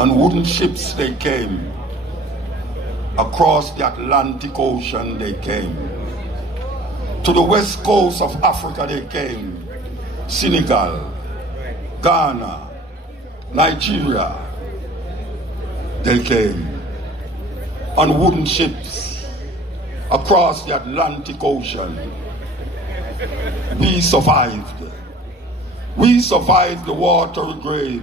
On wooden ships they came. Across the Atlantic Ocean they came. To the west coast of Africa they came. Senegal, Ghana, Nigeria, they came. On wooden ships across the Atlantic Ocean. We survived. We survived the watery grave.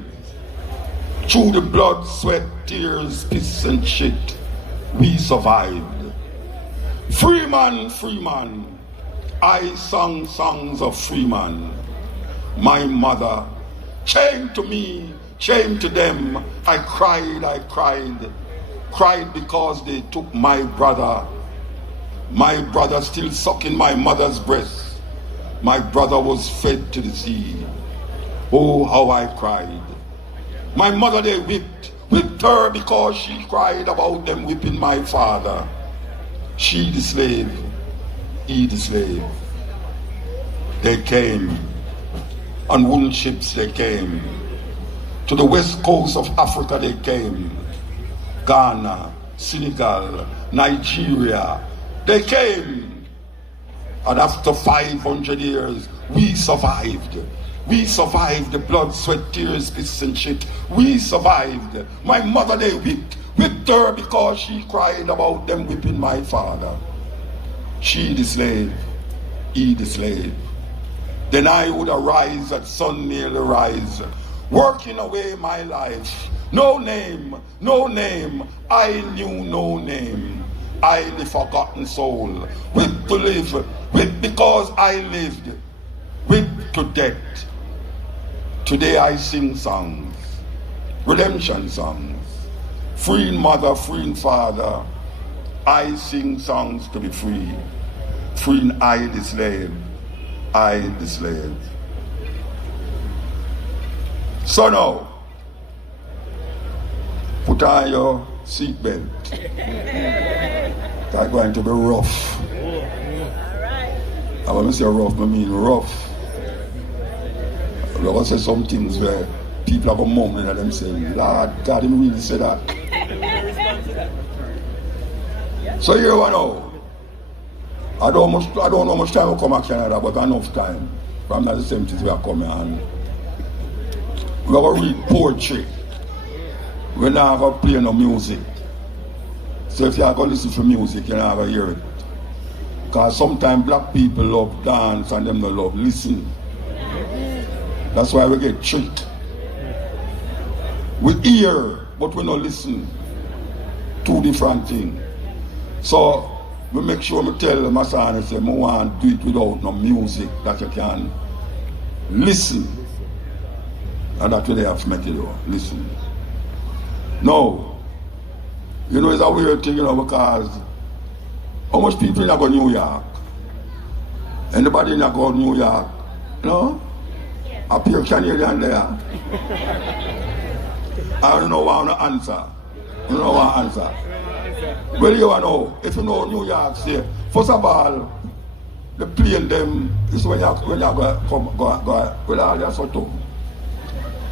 Through the blood, sweat, tears, piss and shit, we survived. Free man, I sang songs of free man. My mother, chained to me, chained to them, I cried because they took my brother still sucking my mother's breast. My brother was fed to the sea. Oh, how I cried. My mother they whipped her because she cried about them whipping my father. She the slave, he the slave. They came, on wooden ships they came. To the west coast of Africa they came. Ghana, Senegal, Nigeria, they came. And after 500 years, we survived. We survived the blood, sweat, tears, piss and shit. We survived. My mother, they whipped her because she cried about them whipping my father. She the slave, he the slave. Then I would arise at sun nearly rise, working away my life. No name, I knew no name. I the forgotten soul, whipped to live, whipped because I lived, whipped to death. Today I sing songs, redemption songs, freeing mother, freeing father. I sing songs to be free, freeing I the slave, I the slave. So now, put on your seatbelt. That's going to be rough. And when I say rough, I mean rough. I'm going to say some things where people are going to mumble at them saying, Lord God, didn't really say that. So here we know. I don't know much time to come to Canada, but enough time. From the 70s we are coming and we're going to read poetry. We're not going to play no music. So if you're going to listen to music, you're not going to hear it. Because sometimes black people love dance and them don't love listen. That's why we get tricked. We hear, but we don't listen. Two different things. So we make sure we tell my son and say, I want to do it without no music that you can listen. And that's what they have to make it do. Listen. No. You know, it's a weird thing, you know, because how much people in go New York? Anybody in go New York? You know? Up here Canadian there. I don't know what I want to answer. You know what I answer? Well, you know, if you know New York State, first of all, the plane them is when you go with all your sort of.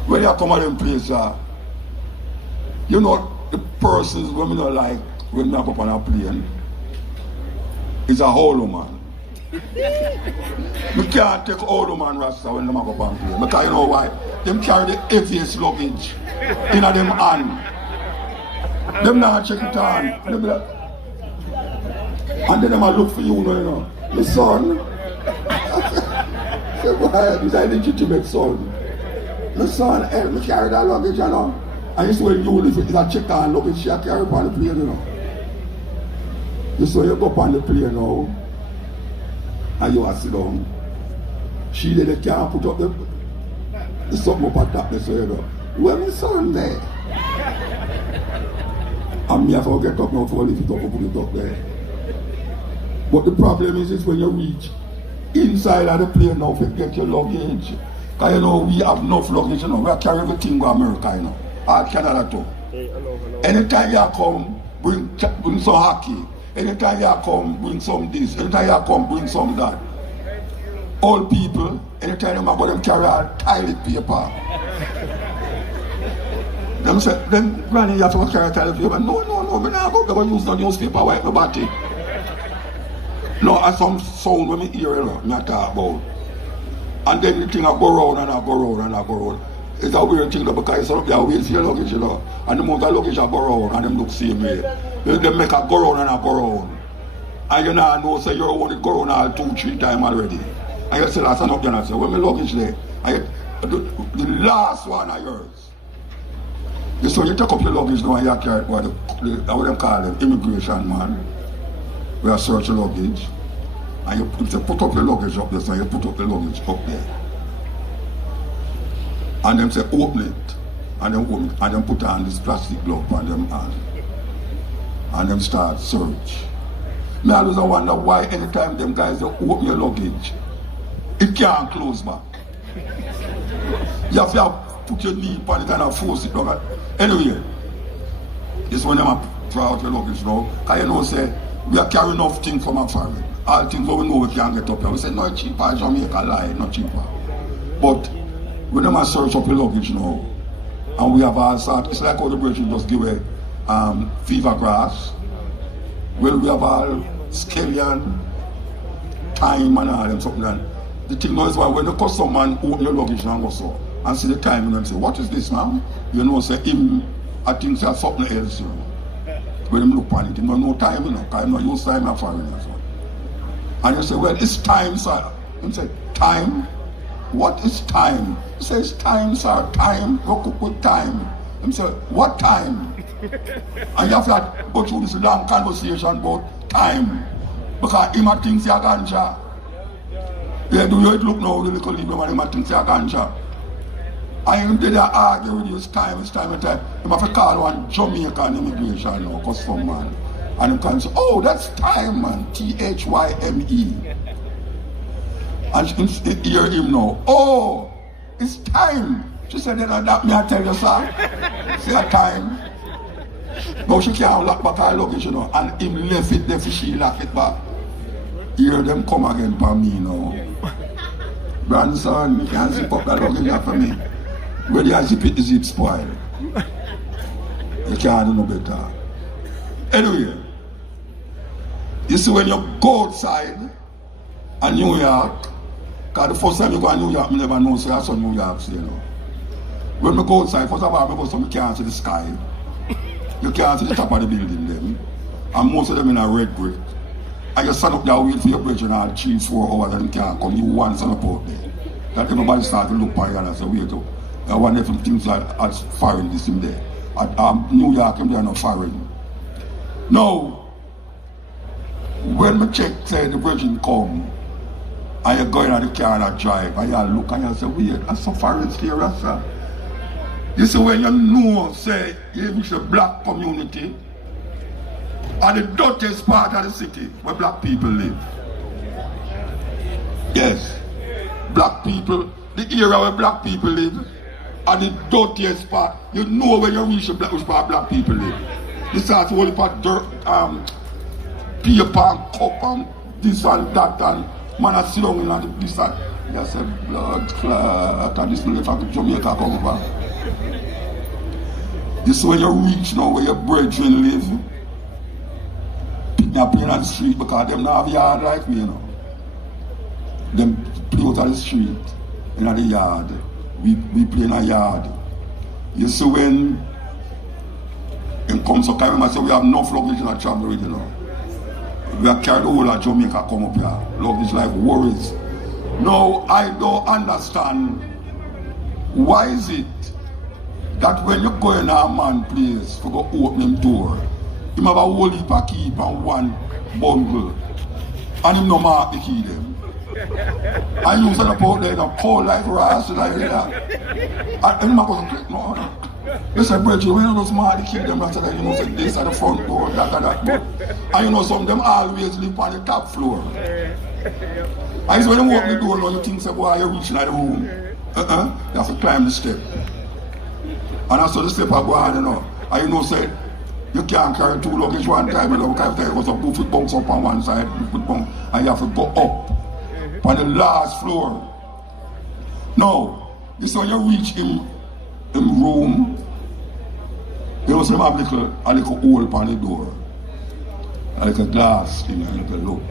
When you come to them place, you know the persons when we don't like when we go up on a plane is a whole man. We can't take all man Rasta when they go up on a plane. Because you know why? Them carry the heaviest luggage in them hand. Them not check it on. And then them a look for you, you know. My son. Say, boy, this is a legitimate son. My son, help me carry that luggage, you know. And you see when you live, it's a check on luggage, she carry up on the plane, you know. You see you go up on the plane now, and you are sit down. She they can't put up the something up at that, so you know. Where my son there? And me have to get up now for lift it up and put it up there. But the problem is when you reach inside of the plane now, you get your luggage. Because you know, we have enough luggage, you know, we carry everything to America, you know. Or Canada too. Anytime you come, bring some hockey. Anytime you come, bring some this. Anytime you come, bring some that. Old people, anytime you go them carry a toilet paper. Them I said, then granny, you have to carry a toilet paper. No, we're not going to use no newspaper wipe my body. No, and some sound when me hear, you know, me talk about. And then the thing I go round and I go round and I go round. It's a weird thing because it's up there wait for your luggage, you know. And the amount of luggage I go round and them look same way. They make a go round and I go round. And you know, say you're only go round all 2-3 times already. And you say that's enough then I say, well my luggage there. And the last one of yours. So you take up your luggage now and you carry it, what them call them, immigration man. We are search your luggage. And you put up your luggage up there, so you put up the luggage up there. And them say open it. And then open it. And then put on this plastic glove on them hand. And them start search. Me always wonder why anytime them guys they open your luggage, it can't close back. You have to put your knee on it and force it down. Anyway, this one them throw out your luggage now. Because you know say, we are carrying enough things from our foreign. All things we know we can't get up here. We say no it's cheaper, Jamaica lie, not cheaper. But we them search up your luggage now. And we have all sorts, it's like how the British just give away fever grass. Well, we have all scallion, time and all them something. And the thing now is why when the customer man open your luggage and go so and see the time and say, what is this man? You know, say him, I think say something else, you know. When him look on it, he don't know time, you know, because he don't use time and foreigners. And you say, well, it's time, sir. He say, time? What is time? He says, time, sir, time. Go cook with time. He say, what time? And you have to go through this long conversation about time. Because him thinks you're ganja. Yeah, do you look now, the little little man, him thinks you're ganja. And him did argue with you, it's time and time. He have to call one Jamaican immigration or custom man. And he can say, oh, that's time, man. T-H-Y-M-E. And she hear him now, oh, it's time. She said, that me I tell you, sir. Say a time. Now she can't lock back her luggage, you know. And him left it there for she lock it back. Hear them come again for me now. Grandson, you can't zip up that luggage after me. When you zip it, the zip spoil. You can't do no better. Anyway, you see when you go outside in New York, because the first time you go to New York, I never know so I saw New York, you know. When we go outside, first of all, I go so you can't see the sky. You can't see the top of the building then. And most of them in a red brick. And you stand up there wait for your bridge and 3-4 hours and you can't come. You want to stand up out there. That everybody start to look by you and say, wait up. I want different things like as foreign this in there. At New York, they are not foreign. Now, when me check say the Virgin come, and you go in the car and drive, and you look and you say, wait, that's so foreign here, Rasta. You see, when you know, say, you reach the black community, and the dirtiest part of the city where black people live. Yes, black people, the area where black people live, and the dirtiest part, you know when you reach the black, which part black people live. You start to hold it for dirt, paper and cup and this and that, and man I sit down in this and you say, blood clot, and this little from Jamaica come over. This is when you reach now where your brethren live. They are playing on the street because them not have yard like me, you know. Them play out on the street, in the yard. We play in a yard. You see when it comes to time, I say we have enough luggage in our travel, you know. We are carried the whole of Jamaica come up here. Luggage like worries. Now I don't understand why is it that when you go in a man's place to go open him door, he have a whole heap of key and one bundle, and him no mark the key them. And you set up out there in a cold like Rasta like that. And him goes click no. You say, Bridget, when you just mark the key them, I said, you know, say this at the front door, that and that. But, and you know, some of them always live on the top floor. And so when you walk the door, now you think, say, boy, you're reaching at the room. You have to climb the step. And I saw the step I go on, you know. And you know, say, you can't carry 2 luggage one time, you know, because there was a booth with bunks up on one side, and you have to go up on the last floor. Now, this is when you reach him room, You also have a little hole on the door. A little glass thing, a little look.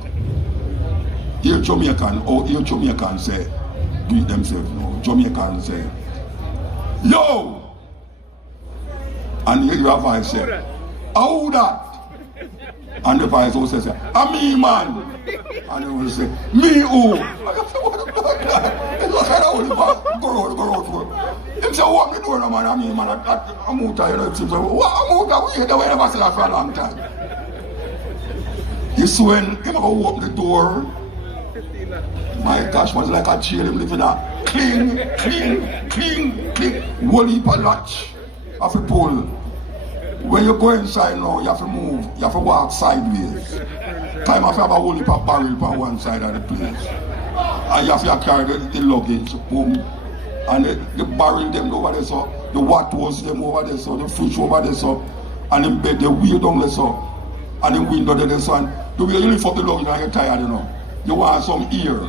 Here Jamaican say, do it themselves now. Jamaican say, yo! And here your voice say, how that? And the voice also say, a me man. And he will say, me who? It's what kind of go out for. Him say, what me doing, man? A me man, a muta, you know, it seems like, what a muta? We never see that for a long time. You see when him go open the door, my gosh, was like a jail, him living a cling, whole heap of latch of a pull. When you go inside now, you have to move, you have to walk sideways. Time after have a whole heap of barrel on one side of the place. And you have to carry the luggage, boom. And the barrel them over there, so the water them over there, so the fish over there, so and the bed, the wheel down there, so and the window there, so and the way you lift up the luggage and you're tired, you know. You want some ear.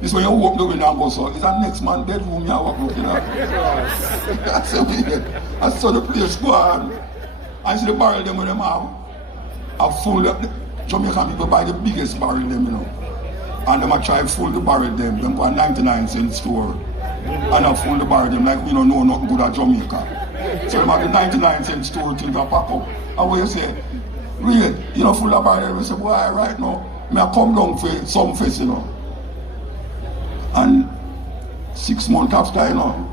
This when you open the window and go, so it's a next man bedroom you walk looking at. That's a weird. I saw the place go on. I see the barrel them with them have a full Jamaican people buy the biggest barrel them, you know. And them a try full the barrel them go a 99-cent store. And I full the barrel them like we don't know nothing good at Jamaica. So them have the 99-cent store things a pack up. And what you say, wait, you know full of barrel them, we say, boy, right now, I come down for some face, you know. And 6 months after, you know,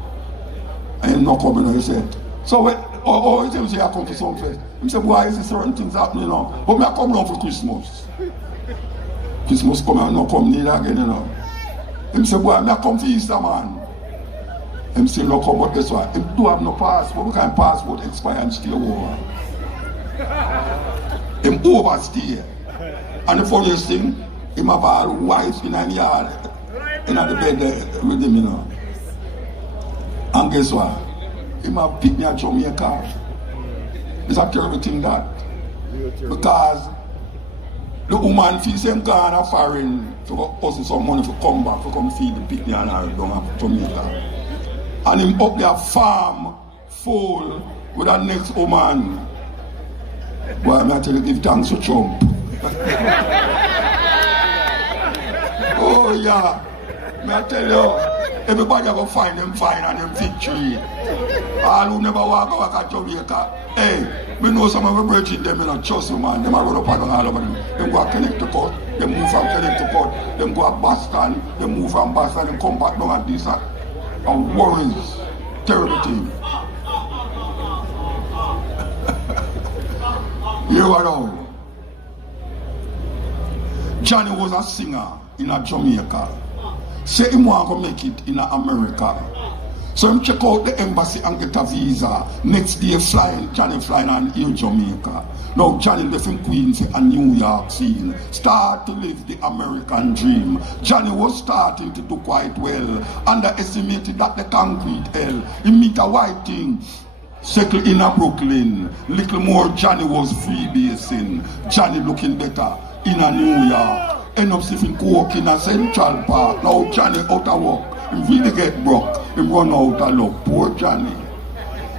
I ain't not coming, you say. So when he say I come for some face, he say, boy, is certain things happening, you know. But I come down for Christmas. Christmas come and not come neither again, you know. He say, boy, I come for Easter, man. He say, no come, but this one. He do have no passport. We can passport expire and stay over. He overstay. And the funniest thing, he have a wife in the yard, in the bed with him, you know. And guess what? He have picked me at Jamaica. It's a terrible thing that. Because the woman feels him gone a foreign to go hustle some money to come back, to come feed the picnic and her down at Jamaica. And him up there farm full with that next woman. Well, I tell you, give thanks to Trump. Oh yeah, I tell you, everybody will find them fine and them victory. All who never walk at Jamaica, hey, we know some of the bridges them in a trust you, man. Them are run up and all over them. Them go to Connecticut, them move from Connecticut, them go to Boston, them move from Boston, them come back down at this and worries. Terrible thing. You know. Johnny was a singer in a Jamaica. Say he want to make it in America. So him check out the embassy and get a visa. Next day Johnny flying on in Jamaica. Now Johnny left in Queens and New York scene. Start to live the American dream. Johnny was starting to do quite well. Underestimated that the concrete hell. He meet a white thing. Settle in a Brooklyn. Little more Johnny was freebasing. Johnny looking better in a New York. End up sniffing coke in a Central Park. Now Johnny out of work. He really get broke. He run out of luck. Poor Johnny.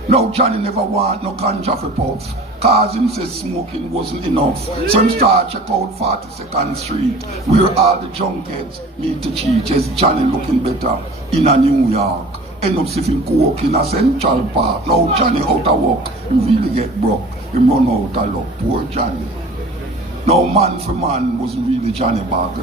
Now Johnny never want no ganja for puff. Cause him say smoking wasn't enough. So him start check out 42nd Street. Where all the junkheads meet to cheat. Yes, Johnny looking better in a New York. End up sniffing coke in a Central Park. Now Johnny out of work. He really get broke. He run out of luck. Poor Johnny. Now man for man wasn't really Johnny Bag.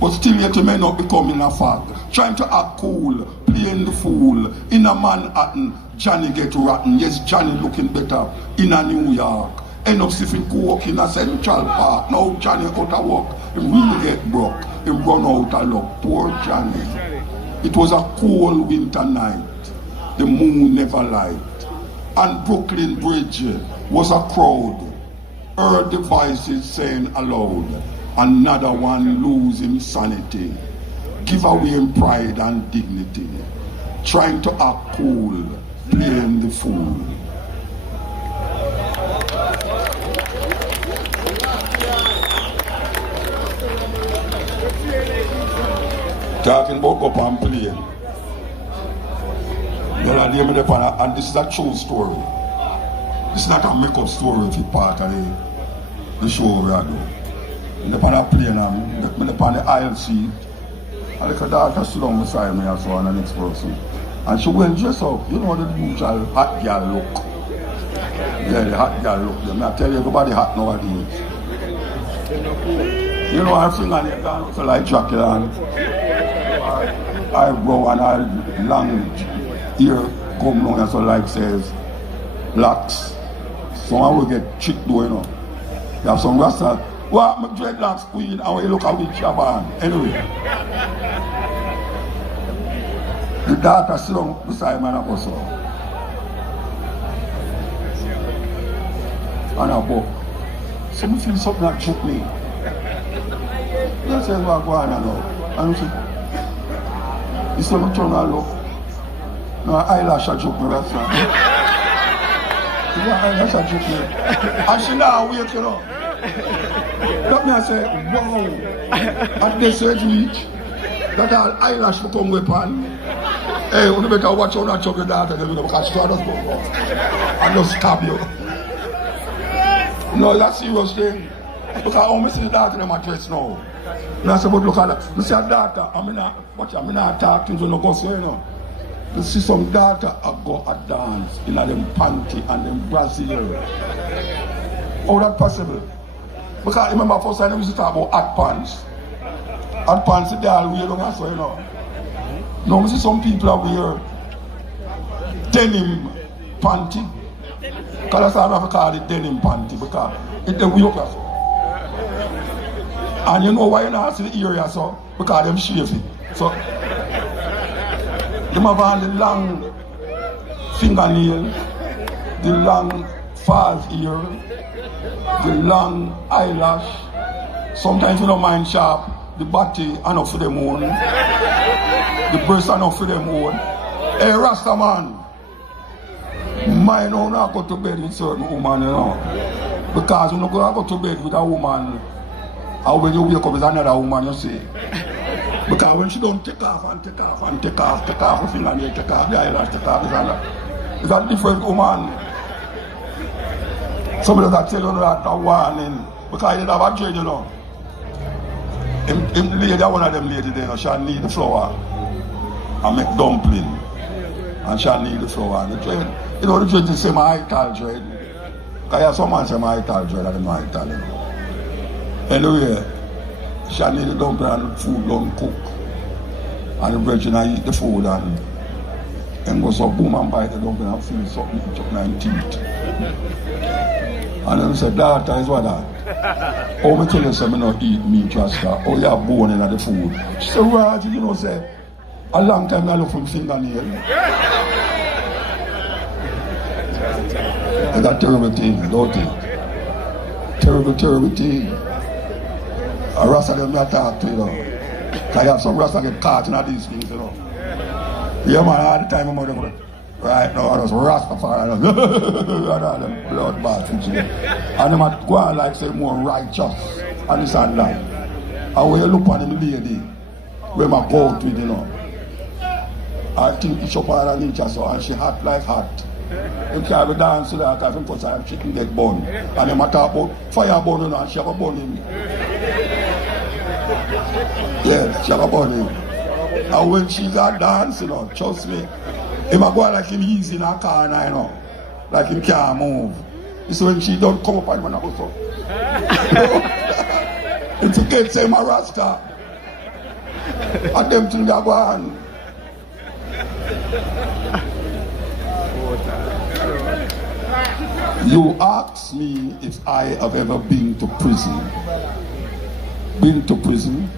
But still yet he may not becoming a fag. Trying to act cool, playing the fool. In a Manhattan, Johnny get rotten. Yes, Johnny looking better in a New York. End up sniffing coke in a Central Park. Now Johnny out of work. He really get broke. He run out of luck. Poor Johnny. It was a cold winter night. The moon never light. And Brooklyn Bridge was a crowd. Heard the voices saying aloud, another one lose him sanity, give away him pride and dignity, trying to act cool, playing the fool. Talking about up and playing. And this is a true story. It's not a make-up story if you part of the show we are doing. I'm on a plane, I'm on the aisle seat. And the daughter stood down beside me and so on the next person. And she went dress up. You know the usual hot girl look. Yeah, the hot girl look. I tell you, everybody hot nowadays. You know, her fingernail gone so like Dracula and eyebrow and her long ear come down and so like says locks. Someone will get tricked though, you know. You have some Rasta. What my dreadlocks queen and when you look at which you're born. Anyway. The daughter sit down beside me and I go so. And I go, so I feel something that choke me. I said, what go on now? And he said, you see me turn and look. No, eyelash a choke me, that's right. Yeah, eyelash a choke me. And she now wait, you know. Look me and say, wow. At this age reach, that all eyelash become weapon. Hey, you better watch how that choke your daughter, because she just go and just stab you. No, that's serious thing. Because I only see the daughter in my dress now. And I said, but look at that. You see a daughter, I'm not talking to no go so, you know. You see some daughter I go a dance in them panty and them Brazil. How that possible? Because I remember first time we used to talk about hot pants. Hot pants, they all wear long as well, you know. Now we see some people are wear denim panty. Because that's how I call it denim panty, because it's the weak as well. And you know why you not see the area so? Because them shave it. So them have all the long fingernail, the long false ear, the long eyelash. Sometimes you don't mind sharp, the body enough for them own, the breast enough for them own. Hey Rasta man, mine don't not go to bed with certain woman, you know. Because you don't go to bed with a woman, and when you wake up with another woman, you see. Because when she don't take off the fingernail, take off the eyelash, take off the eyelash, it's a different woman. Somebody that tell you that a warning, because you have a dread, you know. Him lady, one of them lady there, you know, she'll need the flour and make dumpling. And she'll need the flour and the dread. You know, the dread is the same ital dread. Because you have some man say my ital dread and my ital, you know. Anyway, she'll need the dumpling and the food don't cook. And the virgin I eat the food and go so boom and bite the dumpling and feel something in chocolate and teeth. And then he said, daughter is what that? Oh, me tell you something, I don't eat meat, Rasta. Oh, you have bone in the food. She said, right, you know, say, a long time I look for fingernail. And that terrible thing, don't it? Terrible thing. A Rasta them not talk to, you know. Because you have some Rasta get caught in these things, you know. Yeah, man, all the time I'm out of right now, I was Rastafari, and them blood baths and shit. And them had go on like say more righteous and this and that. And when you look at them lady, where my go out with, you know, I think it's up on her nature so, and she hot like hot. You can't be dancing like that because her chicken get bun. And them talk about fire burn, you know, and she have a bun in. Yeah, she have a bun in. And when she's a dance, you know, trust me, he might go like him easy in a car now, you know. Like him can't move. It's when she don't come up and when I go so. If you get say my Rasta, and them things are going. You ask me if I have ever been to prison. Been to prison?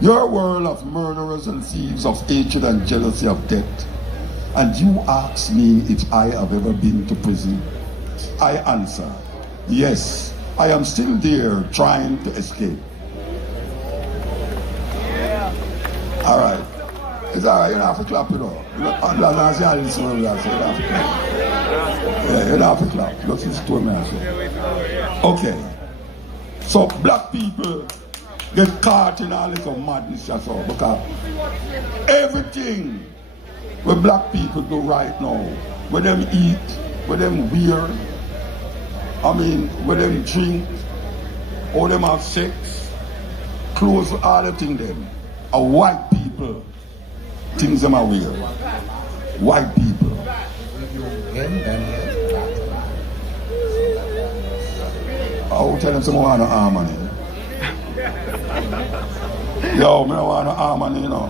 You're a world of murderers and thieves, of hatred and jealousy, of death. And you ask me if I have ever been to prison. I answer, yes, I am still there trying to escape. All right. It's all right, you don't have to clap, you know. I'm not saying I listen to you, I say you don't have to clap. Yeah, you don't have to clap. Just listen to me, I say. Okay. So black people get caught in all this madness, that's all, because everything what black people do right now, where them eat, where them wear, I mean, where them drink, all them have sex, clothes, all the things them. A white people, things them are weird. White people. I will tell them some want no harmony. Yo, me don't want no harmony, you know.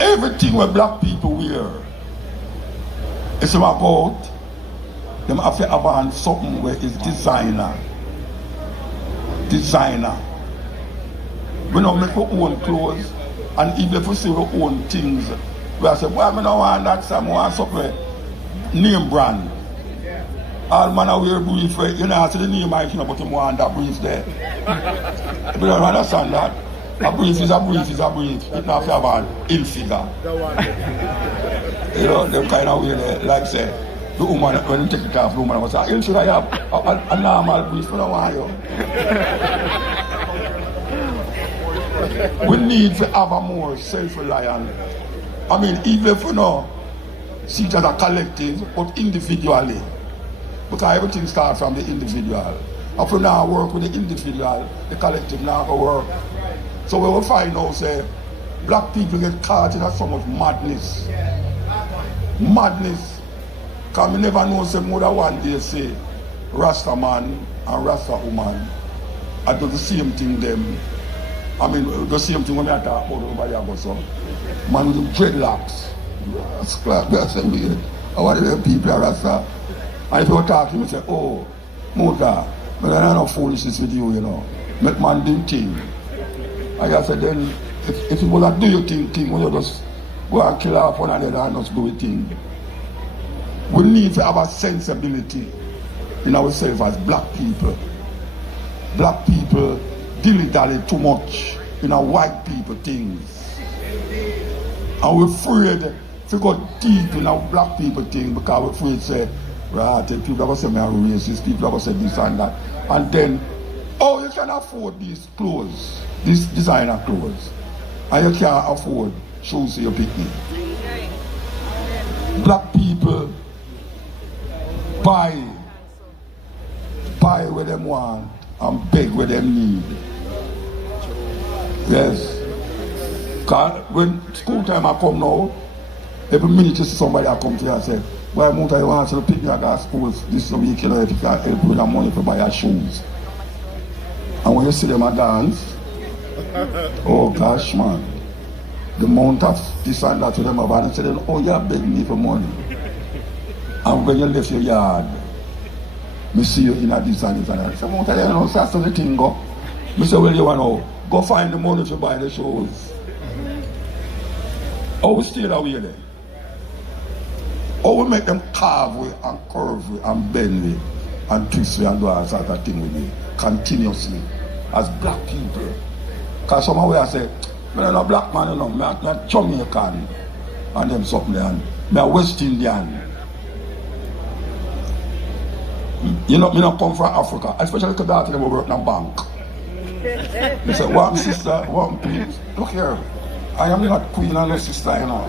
Everything where black people wear, it's about them have to have on something where it's designer. Designer. We don't make our own clothes, and even if we see our own things, we say, well, I don't want that, I want something name brand. All man wear brief, you know, I see the name I think about him want that brief there. We don't understand that. A brief is a brief is a brief. It not have an ill figure. You know, them kind of way there, like say, the woman, when you take it off, the woman will say, ill figure, you have a normal brief, we don't want you. We need to have a more self-reliant. I mean, even if we know, see it as a collective, but individually. Because everything starts from the individual. If we now work with the individual, the collective now go work. So we will find out, say, black people get caught in so much madness. Madness. Because we never know, say, more than one day, say, Rasta man and Rasta woman, I do the same thing them. I mean, the same thing when I talk about everybody about so. Man with the dreadlocks. I want to people are Rasta. And if you talk to me, say, oh, muta, but I don't know foolishness with you, you know. Make man do thing. I said, then, if you want to do your thing, when you just go and kill off one another and just do a thing. We need to have a sensibility in ourselves as black people. Black people dilly-dally too much in our white people things. And we're afraid to go deep in our black people thing because we're afraid to say, right, people are going to say I'm racist, people are going to say this and that. And then, oh, you can afford these clothes, these designer clothes. And you can't afford shoes to your picnic. Black people buy what them want and beg what them need. Yes. Because when school time I come now, every minute you see somebody I come to you and say, why muta you want to pick me at school this week, you know, if you can help with the money to buy your shoes. And when you see them at dance, oh gosh man, the amount of this and that to them about and say, oh you begging me for money. And when you left your yard, me see you in a this and this and that. I say, muta, you know, that's the thing go. Me say, well you want to go find the money to buy the shoes. Oh, we stay that way there. Or we make them carve with and curve with and bend with and twist with and do all sort of thing with me continuously as black people. Because some of us say, I'm not a black man, you know, I'm not Jamaican and them something there, and I'm a West Indian. You know, I don't come from Africa, especially because I them work in a bank. They say, one sister, one please, look here, I am not queen and no sister, you know.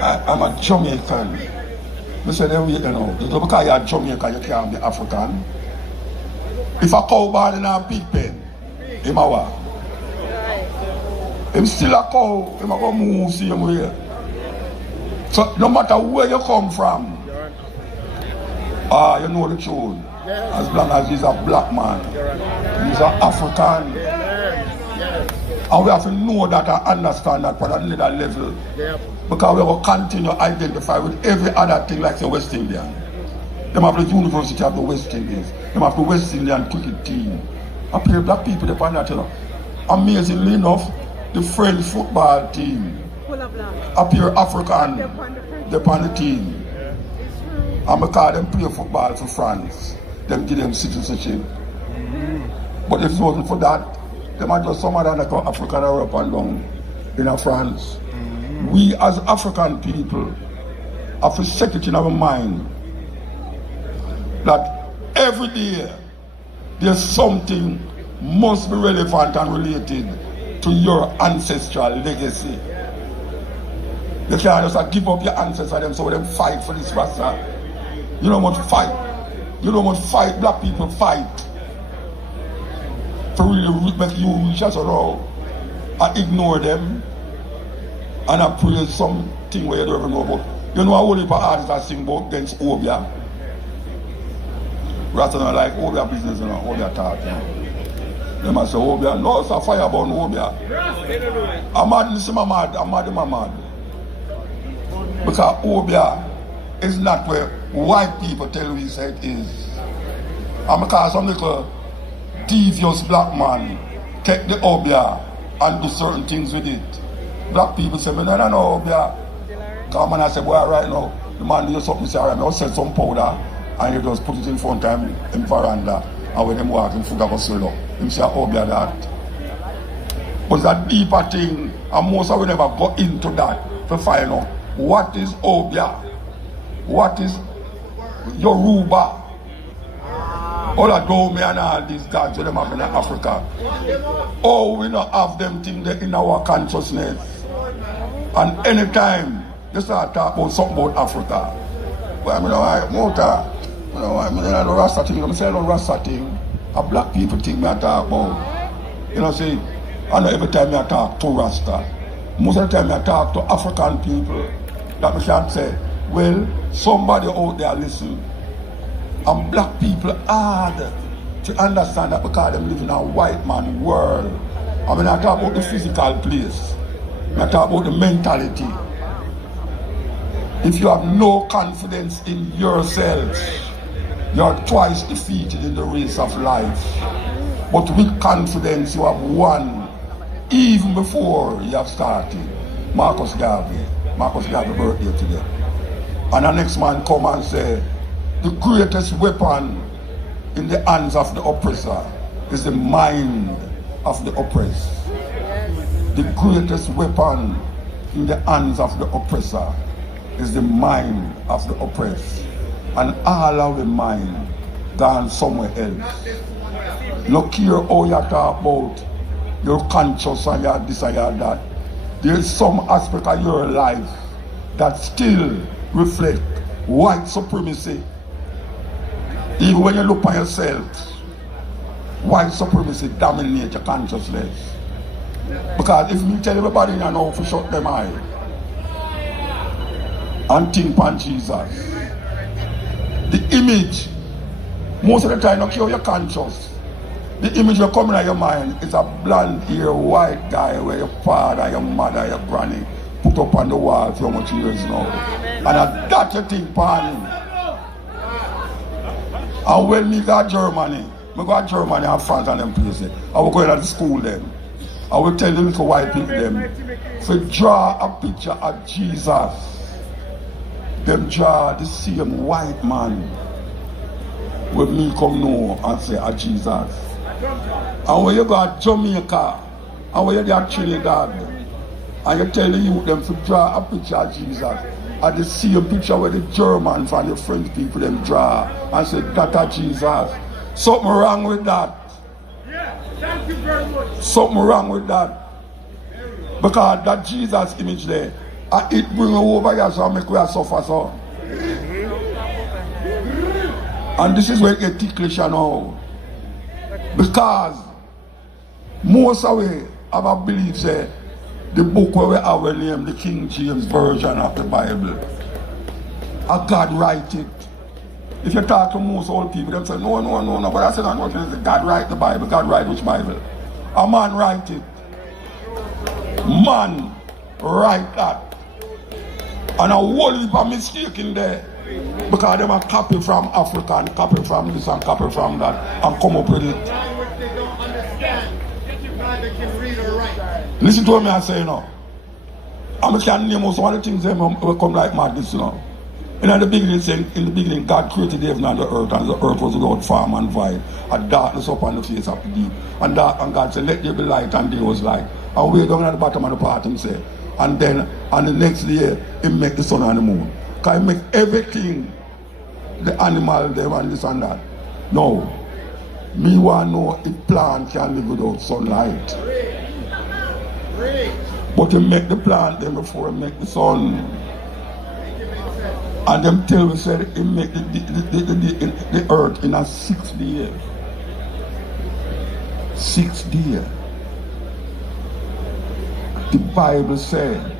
I'm a Jamaican. I said, you know, because you're Jamaican, you can't be African. If a cow born in a pig pen, him a what? Him still a cow, him a go move same way. So no matter where you come from, you know the truth. As long as he's a black man, he's an African. And we have to know that and understand that at another level. Because we will continue to identify with every other thing like the West Indian. They have the University of the West Indies. They have the West Indian cricket team. I play black people, they find that, you know. Amazingly enough, the French football team appear African, they're on the team. And because them play football for France, them give them citizenship. But if it wasn't for that, they might just some other like African Europe and down in France. We as African people have to set it in our mind that every day there's something must be relevant and related to your ancestral legacy. You can't just give up your ancestors them so them fight for this Rasta. You don't want to fight. You don't want to fight. Black people fight. For really make you reach us around. I ignore them. And I praise something where you don't even know about. You know, I only for artists that sing about against Obia. Rasta not like Obia business, you know, Obia talk, you know. They must say Obia, no, it's a fire burn Obia. I'm mad, listen, I'm mad. Because Obia is not where white people tell me say it is. And because some little devious black man take the Obia and do certain things with it. Black people say, no, Obia. Come and I say, boy, right now, the man do something, say, alright, I'll sell some powder and you just put it in front of him in veranda and when them walk in food, I go swell up. Him say, Obia that. But it's a deeper thing and most of we never go into that to find out what is Obia, what is Yoruba, all the Dome and all these gods that them have in Africa. Oh, we don't have them things in our consciousness. And anytime you start talking about something about Africa, well, I mean, muta, I mean, the Rasta thing, I'm saying the Rasta thing, a black people thing I talk about. You know, see, I know every time I talk to Rasta, most of the time I talk to African people, that we can say, well, somebody out there listen. And black people hard to understand that because they live in a white man world. I mean, I talk about the physical place. I talk about the mentality. If you have no confidence in yourself, you are twice defeated in the race of life. But with confidence, you have won even before you have started. Marcus Garvey birthday today. And the next man come and say, the greatest weapon in the hands of the oppressor is the mind of the oppressed. The greatest weapon in the hands of the oppressor is the mind of the oppressed. And all of the mind gone somewhere else. Look here how you talk about your conscience and your desire that. There is some aspect of your life that still reflect white supremacy. Even when you look at yourself, white supremacy dominates your consciousness. Because if you tell everybody you know to shut them eye and think on Jesus, the image, most of the time, not your conscious. The image that coming out of your mind is a blonde hair white guy where your father, your mother, your granny put up on the wall for how much years now. And that you think on him. And when me go to Germany, I go to Germany and France and them places, I will go to the school them. I will tell the little white people them, to draw a picture of Jesus. Them draw the same white man with me come know and say a Jesus. And when you go to Jamaica, and when you go to Trinidad, and you tell the youth them to draw a picture of Jesus, and the same picture where the Germans and the French people them draw and say that Jesus. Something wrong with that. Yeah, thank you very much. Something wrong with that. Because that Jesus image there, it bring over here so make we suffer so. And this is where it gets ticklish now. Because most of we have a belief say the book where we have a name, the King James Version of the Bible, God write it. If you talk to most old people, they say, no, but I said, no, God write the Bible. God write which Bible? A man write it. Man write that. And a whole heap of mistake in there. Because they are copy from Africa and copy from this and copy from that and come up with it. Listen to what I say, you know. I can name some of the things that will come like madness, you know. In the beginning, God created the heaven and the earth was without form and void, and darkness upon the face of the deep. And God said, let there be light, and there was light. And way down at the bottom of the part, him say. And then, on the next day, he make the sun and the moon. Because he make everything, the animal, them and this and that. No. Me want to know if plant can live without sunlight. But he make the plant then before he make the sun. And them tell we said he make the earth in a 6 days. 6 days. The Bible said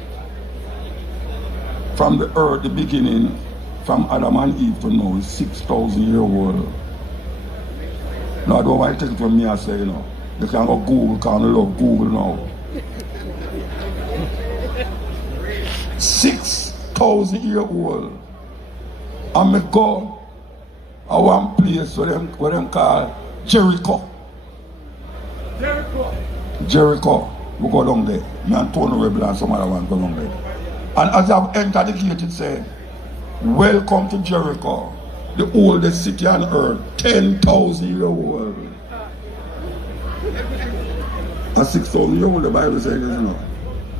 from the earth, the beginning, from Adam and Eve to now is 6,000 years old. Now I don't want to take it from me and say, you know, you can go Google, because I love Google now. 6,000 years old. And me go a one place where them call Jericho. Jericho. We go down there. Me and Tony Rebel and some other one go down there. And as I've entered the gate, it said, welcome to Jericho, the oldest city on earth, 10,000 years old. And 6,000 years old, the Bible says, you know.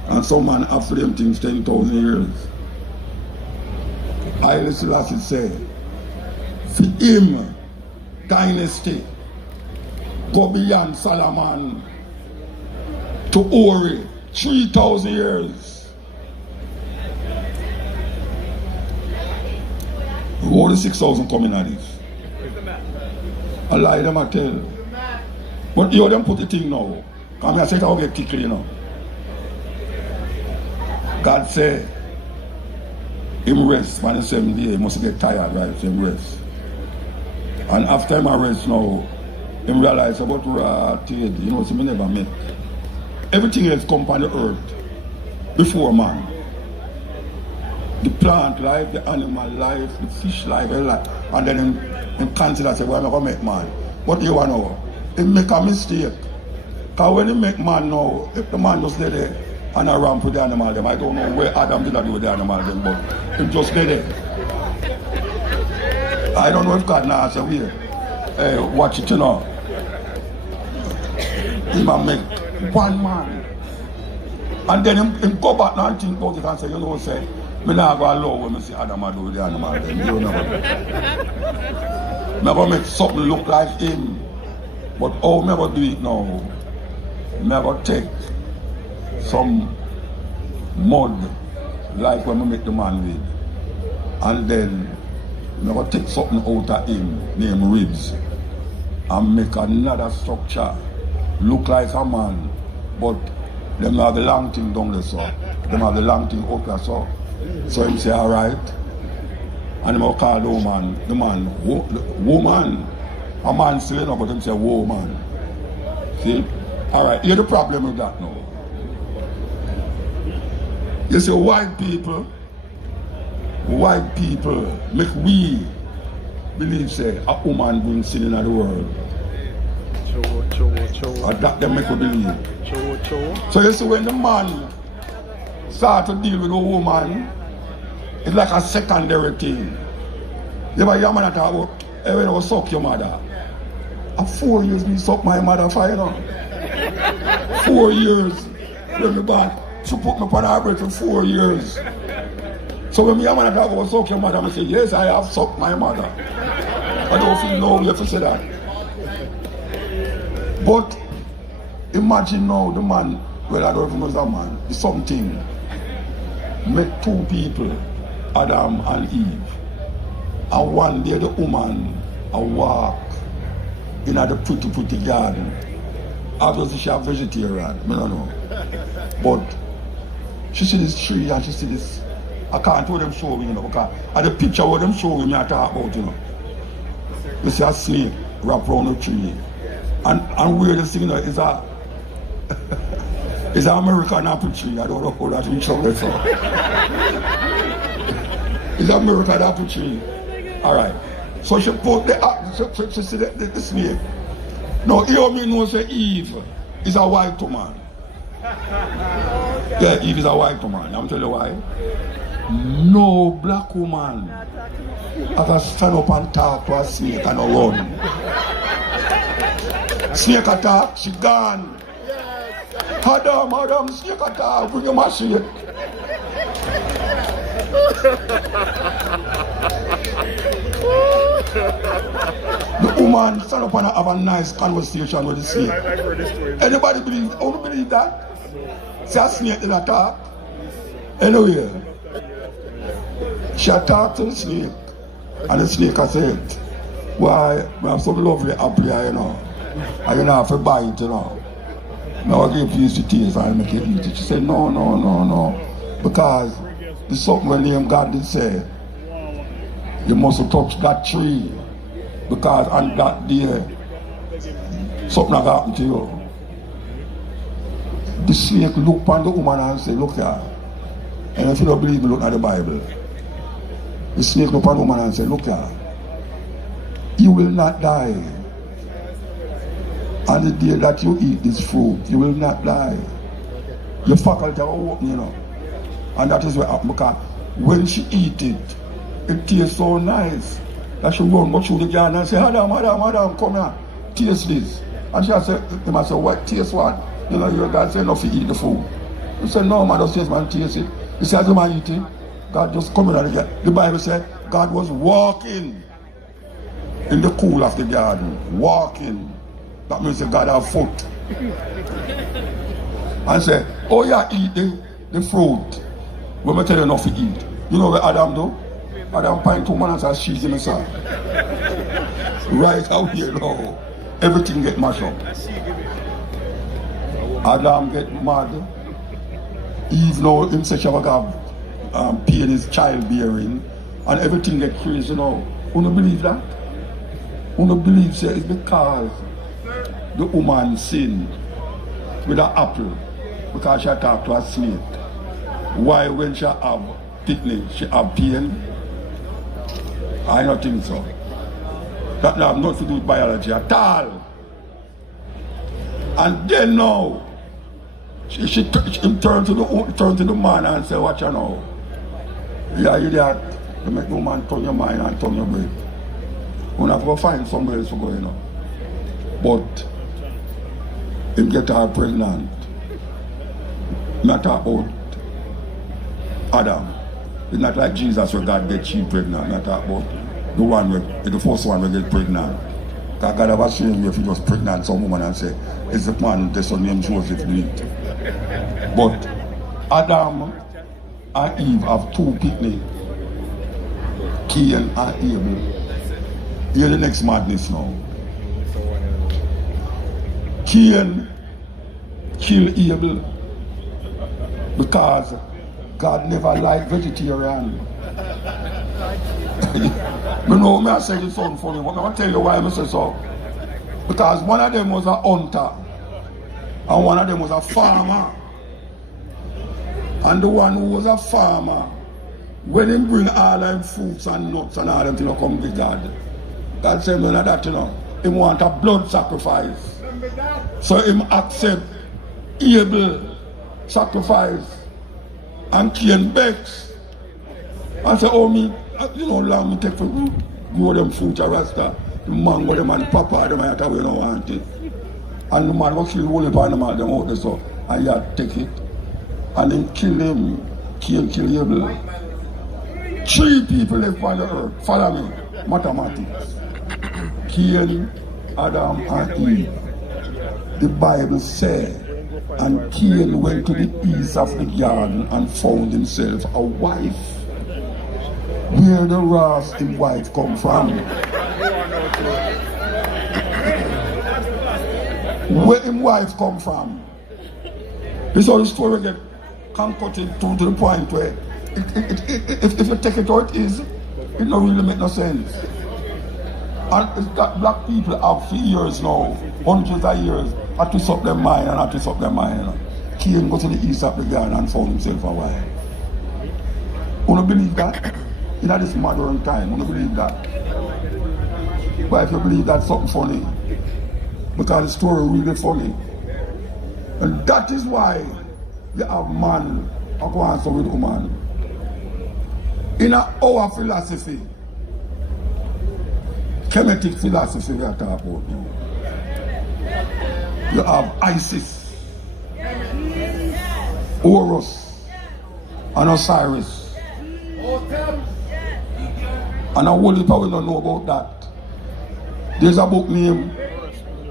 And some man after them things 10,000 years. Haile Selassie said, for him, dynasty, go beyond Solomon to Ori, 3,000 years. All the 6,000 coming at this. I lie them I tell. But you them put the thing now. Come here, I say I'll get kicked, you know. God say, him rest, man, the 7th day, he must get tired, right? So him rest. And after him rest now, him realize about you know, so me never met. Everything else come on the earth before man. The plant life, the animal life, the fish life, and then him consider say, well, I'm not going to make man. But you want to know, he make a mistake. Because when he make man now, if the man just stay there and I ramp with the animal, them, I don't know where Adam did do with the animal, them, but he just stay there. I don't know if God now say, hey, watch it, you know. He might make one man. And then him go back now and think about it and say, you know, say, me not go allow when me see Adam do with the animal, them, you know. I'm going to make something look like him. But how me going to do it now? I'm going to take some mud, like when we make the man with. And then I'm going to take something out of him, named ribs, and make another structure, look like a man, but them have the long thing down there, so. Them have the long thing up there, so. So him say, all right. And him call the man, woman. A man still enough, but him say, woman. See? All right, here's the problem with that now. You see, white people make we believe, say, a woman brings sin in the world. Or that them make we believe. So you see, when the man start to deal with a woman, it's like a secondary thing. You ever hear a man talk about, hey, when I suck your mother? 4 years me suck my mother for, you know. 4 years. When me born, she put me on her breast for 4 years. So when me a man talk about suck your mother, I say, yes, I have sucked my mother. I don't feel no way to say that. But imagine now the man, well, I don't even know that man, it's something. Met two people, Adam and Eve. And one day the woman a walk in the pretty garden. Obviously she a vegetarian, I don't know. But she see this tree and she see this, I can't tell them show me, you know, because at the picture where them show me I talk about, you know. You see a snake wrap around the tree. And where this thing, you know, is a it's an American apple tree. I don't know how that in trouble for. It's an American apple tree. Alright. So she put she see the snake. Now hear me know say Eve is a white woman. Yeah, Eve is a white woman. I'm telling you why. No black woman ever stand up and talk to a snake and run. Snake attack, she gone. Adam, snake attack, bring your machine. The woman stand up and have a nice conversation with the snake. Anybody believe that? See a snake in attack? Anyway. She talked to the snake, and the snake said, why, I have some lovely apple here, you know, and you don't have to buy it, you know. Now I give you to taste and make it eat it. She said, no, no, no, no, because there's something when name God did say, you mustn't touch that tree, because on that day, something will happen to you. The snake looked upon the woman and said, look here, and if you don't believe me, look at the Bible. The snake looked upon the woman and said, look here, you will not die. On the day that you eat this fruit, you will not die. Your faculty will open, you know. And that is what happened, because when she eat it, it tastes so nice that she run go through the garden and say, Adam, Adam, Adam, come here, taste this. And she said, he must say, what, taste what? You know, your God said, no, to eat the food. He said, no, man, just taste, man, taste it. He said, you man eat it. God just come in and again. The Bible said, God was walking in the cool of the garden, walking. That means that God have foot. And say, oh yeah, eat the fruit. When I tell you not to eat. You know what Adam do? Adam pint 2 man and says, she's in the sun. Right out here now, everything get mashed up. Adam get mad. Eve now himself have pain his childbearing, and everything get crazy now. You don't believe that? You don't believe that it's because the woman sinned with an apple because she talked to a snake. Why when she have picnic, she have pain? I don't think so. That have nothing to do with biology at all. And then now, she turned to the man and said, watch you now. Yeah, you idiot. You make the woman turn your mind and turn your brain. You have to find somewhere else to go, you know. But him get her pregnant. Not about Adam. It's not like Jesus where God get she pregnant. Not about the one where, the first one will get pregnant. Because God have ashamed you if you just pregnant some woman and say, it's the man the son named Joseph do it. But Adam and Eve have 2 picnics. Cain and Abel. Hear the next madness now. Cain killed Abel because God never liked vegetarian. You know, I say this sound funny, but I'm going to tell you why I say so. Because one of them was a hunter and one of them was a farmer. And the one who was a farmer, when he bring all them fruits and nuts and all them things to come with God, God said, none of that, you know. He want a blood sacrifice. So him accept Abel sacrifice and Cain begs. And say, oh me, you know, lamb me take for grow them fruit a Rasta. The mango them and papa them and we don't want it. And the man was kill the whole animal them out there so and he had take it. And then kill him. Cain kill Abel. 3 people left on the earth. Follow me. Mathematics. Cain, Adam and Eve. The Bible said, and Cain went to the east of the garden and found himself a wife. Where the Rasta wife come from? Where his wife come from? This all the story get concocted to the point where if you take it out is, it don't really make no sense. And it's that black people have for years now, hundreds of years, had to suck their mind and had to suck their mind. Cain go to the east of the garden and found himself a wife. You don't believe that? In this modern time, you don't believe that? But if you believe that's something funny, because the story really funny. And that is why you have man who go answer with woman. In our philosophy, Kemetic philosophy we are talking about now. You have Isis, Horus, and Osiris. And a whole heap we don't know about that. There's a book named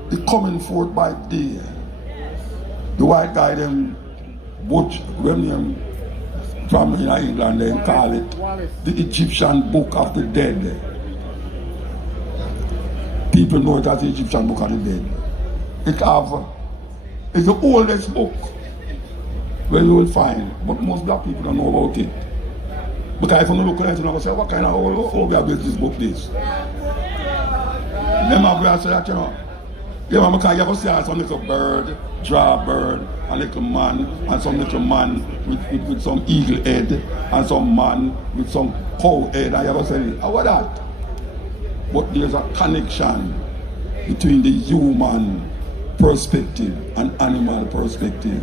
The Coming Forth by Day. The white guy them Butch, them name from in England, they call it the Egyptian Book of the Dead. People know it as the Egyptian Book of the Dead. It's the oldest book where you will find, but most black people don't know about it. Because if you look at it, you say, what kind of old is this book this? Them have to say that, you know. Yeah, because you have to see some little bird, draw bird, a little man, and some little man with some eagle head, and some man with some cow head, and you have to say, how about that? But there's a connection between the human perspective and animal perspective.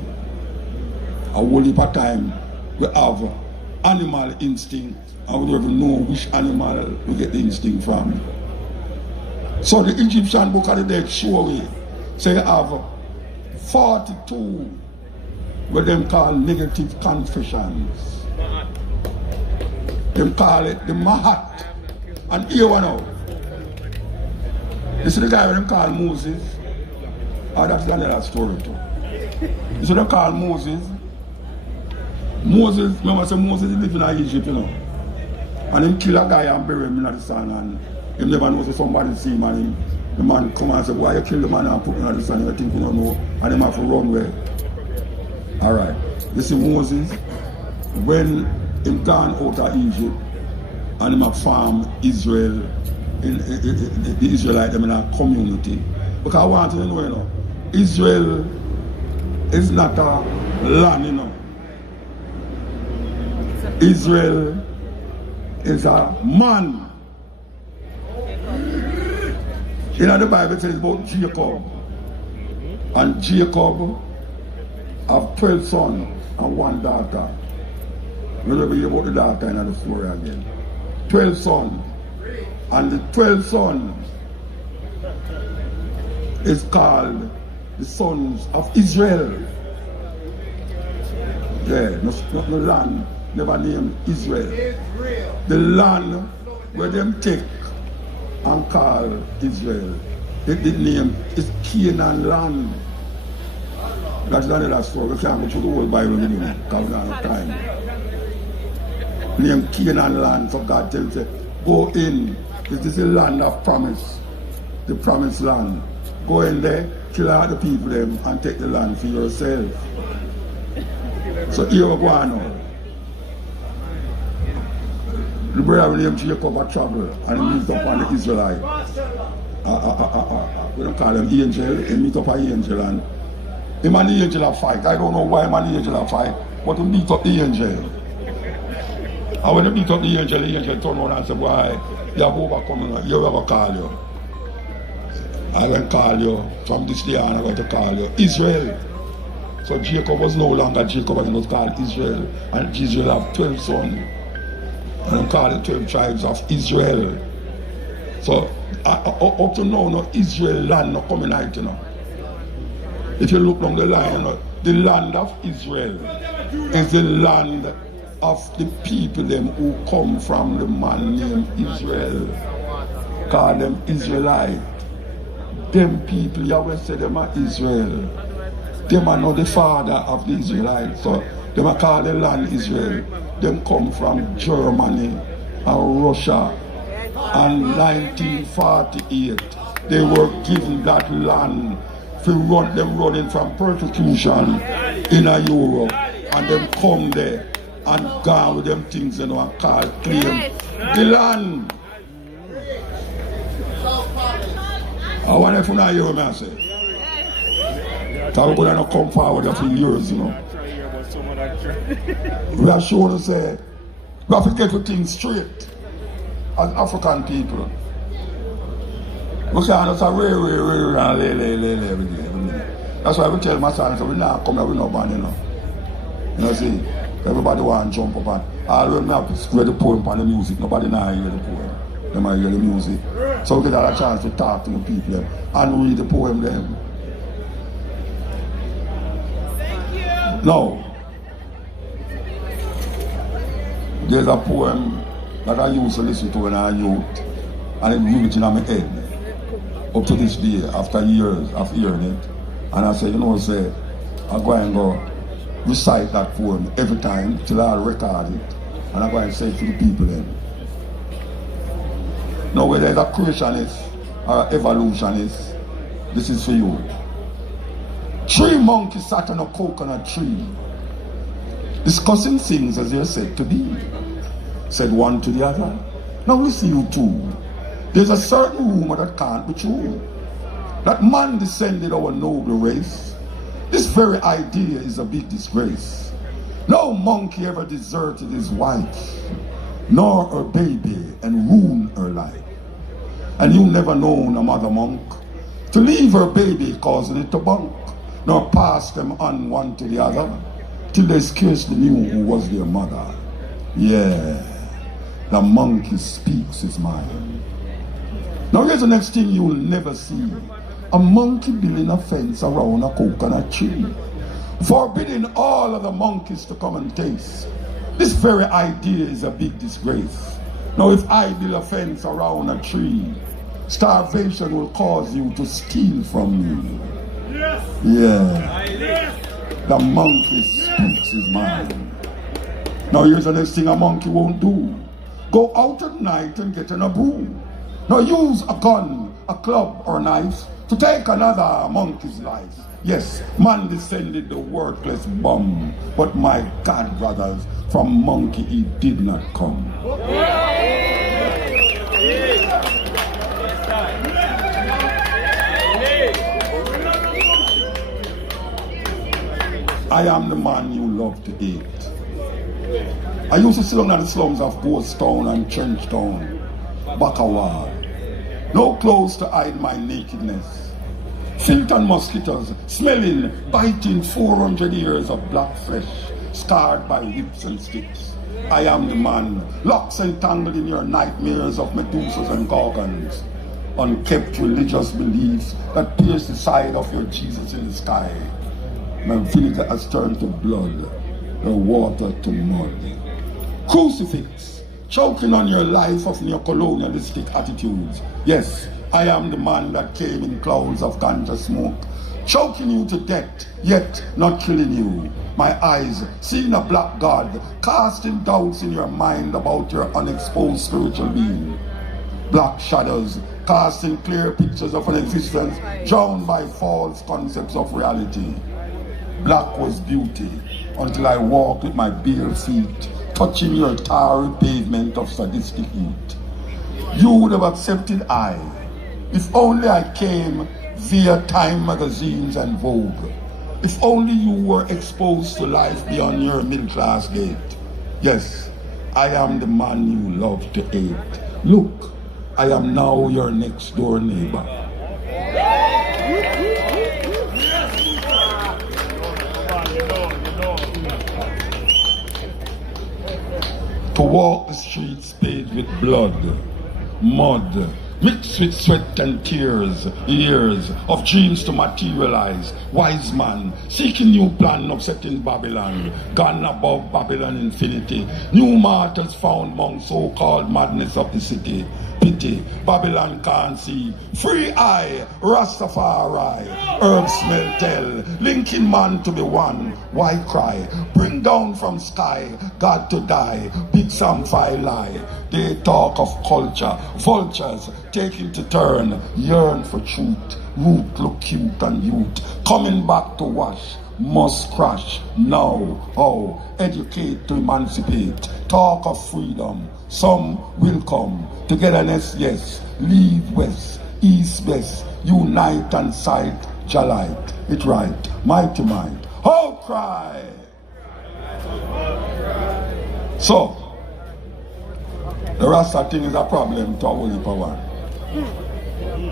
A whole heap of time we have animal instinct and we don't even know which animal we get the instinct from. So the Egyptian Book of the Dead show we say you have 42 what them call negative confessions. Them call it the Mahat. And here one now. You see the guy them call Moses? Oh, that's another story too. You see them call Moses? Moses, remember say Moses lived in Egypt, you know. And him kill a guy and bury him in the sand, and him never knows if somebody see him, and the man come and say, why you kill the man and put him in the sand? You think you don't know, and him have to run away. Alright. You see Moses, when him gone out of Egypt and him have farm Israel, the Israelite them in a community. Because I want you to know, you know, Israel is not a land, you know. Israel is a man. You know the Bible says about Jacob. And Jacob have 12 sons and 1 daughter. We'll never hear about the daughter in the story again. 12 sons. And the 12 sons is called the sons of Israel. Yeah, not the land. Never named Israel. The land where them take and call Israel. The name is Canaan land. That's another story. We can't go through the whole Bible with you because we don't have time. Name Canaan land, so God tells you, go in. This is the land of promise. The promised land. Go in there, kill all the people them and take the land for yourself. So here we go on now. The brother named Jacob had travel and he meets up on the Israelite. We don't call them angel, he meet up an angel and him and the angel have fight. I don't know why him and the angel have fight, but he beat up the angel. And when he beat up the angel turn around and say, why, you have overcome, you ever call you. I will call you, from this day on I'm going to call you Israel. So Jacob was no longer Jacob, and he was called Israel. And Israel have 12 sons. And I'm called the 12 tribes of Israel. So up to now, no Israel land not coming out, you know. If you look down the line, you know, the land of Israel is the land of the people them who come from the man named Israel. Call them Israelite. Them people, Yahweh said them are Israel. Them are not the father of the Israelites. So them are called the land Israel. Them come from Germany and Russia. And 1948, they were given that land to run them running from persecution in Europe. And them come there and gone with them things, you know, and call claim the land. I wonder if you know what I say. So we're going to come forward a few years, you know. We are sure to say, we have to get the things straight as African people. We can't just say, that's why we tell my son, so we not come here with no band, you know. You know, see, everybody want to jump up and all when we have to square the poem on the music, nobody now hear the poem. They might hear the music. So we get a chance to talk to the people and read the poem them. Now, there's a poem that I used to listen to when I was youth, and it rooted in my head up to this day, after years of hearing it. And I said, you know, say, I go and go, recite that for me every time till I record it. And I'm going to say it to the people then. Now whether it's a creationist or evolutionist, this is for you. 3 monkeys sat on a coconut tree, discussing things as they're said to be. Said one to the other, now listen you two, there's a certain rumor that can't be true, that man descended our noble race. This very idea is a big disgrace. No monkey ever deserted his wife, nor her baby, and ruined her life. And you never known a mother monk to leave her baby causing it to bunk, nor pass them on one to the other, till they scarcely knew who was their mother. Yeah, the monkey speaks his mind. Now here's the next thing you'll never see. A monkey building a fence around a coconut tree, forbidding all of the monkeys to come and taste. This very idea is a big disgrace. Now if I build a fence around a tree, starvation will cause you to steal from me. Yes. Yeah. Yes. The monkey speaks his mind. Now here's the next thing a monkey won't do. Go out at night and get in a broom. Now use a gun, a club or knife to take another monkey's life. Yes, man descended the worthless bum, but my God, brothers, from monkey he did not come. I am the man you love to hate. I used to sit down in the slums of Ghost Town and Trench Town, Bacawal. No clothes to hide my nakedness. Filth and mosquitoes, smelling, biting 400 years of black flesh, scarred by whips and sticks. I am the man, locks entangled in your nightmares of Medusas and Gorgons, unkept religious beliefs that pierce the side of your Jesus in the sky. My vinegar has turned to blood, your water to mud. Crucifix, choking on your life of neo-colonialistic attitudes. Yes, I am the man that came in clouds of ganja smoke, choking you to death, yet not killing you. My eyes, seeing a black God, casting doubts in your mind about your unexposed spiritual being. Black shadows, casting clear pictures of an existence drowned by false concepts of reality. Black was beauty, until I walked with my bare feet, touching your tarry pavement of sadistic heat. You would have accepted I, if only I came via Time magazines and Vogue. If only you were exposed to life beyond your middle-class gate. Yes, I am the man you love to hate. Look, I am now your next-door neighbor. To walk the streets paved with blood, mud, mixed with sweat and tears, years of dreams to materialize. Wise man, seeking new plan of setting Babylon, gone above Babylon infinity. New martyrs found among so-called madness of the city. Pity, Babylon can't see. Free eye, Rastafari. Herb smell tell, linking man to be one. Why cry? Bring down from sky, God to die. Big Sam Phi lie. They talk of culture, vultures taking to turn, yearn for truth. Root look cute and youth, coming back to wash. Must crash now. How? Educate to emancipate. Talk of freedom. Some will come. Togetherness, yes. Leave west, east, west. Unite and sight. Jalite. It right. Mighty mind. Oh, cry. So, the Rasta thing is a problem to a whole heap of one.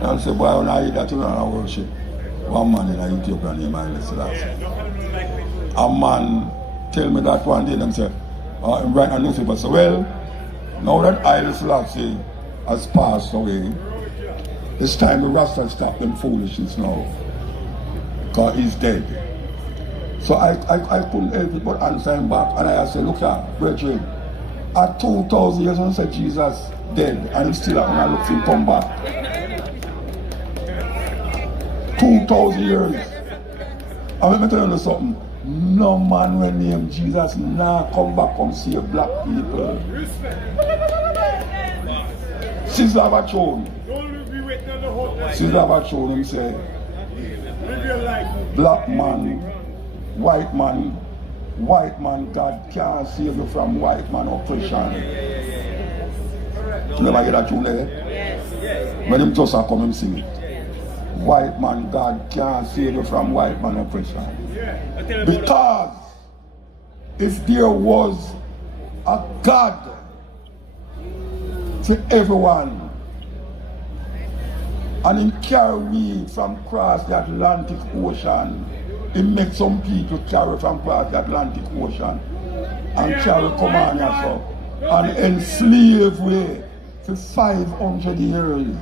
And say, boy, when I hear that, you don't worship. One man in Ethiopia named Haile Selassie. A man tell me that one day, and say, write a newspaper, say, well, now that Haile Selassie has passed away, it's time the Rasta stop them foolishness now. Because he's dead. So I couldn't help it but answer him back, and I said, look at, brethren, at 2,000 years when I said Jesus dead, and he's still out, and I look for him come back. 2,000 years. I'm going to tell you something. No man when name Jesus now come back come save black people. Since I have shown. Since I have shown him say black man, white man, God can't save you from white man oppression. You never hear that tune there? Yes. When him just come and sing it. White man, God can't save you from white man oppression. Because if there was a God to everyone and him carry we from across the Atlantic Ocean, he make some people carry from across the Atlantic Ocean and carry command us and enslave we for 500 years.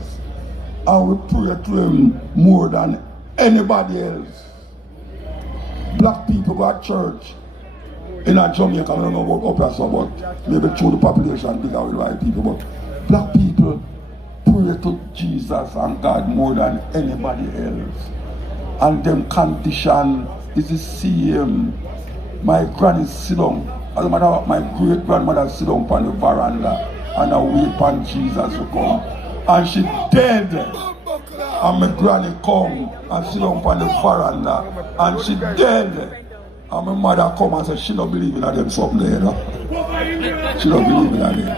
And we pray to him more than anybody else. Black people go to church in a Jamaica, I don't know about upper so, but maybe through the population bigger with white people, but black people pray to Jesus and God more than anybody else. And them condition is the same. My granny sit down, as a matter of my great grandmother sit down on the veranda and I wait for Jesus to come. And she dead. And my granny come and sit down on the veranda and she dead. And my mother come and say she don't believe in them something there. No? She don't believe in them.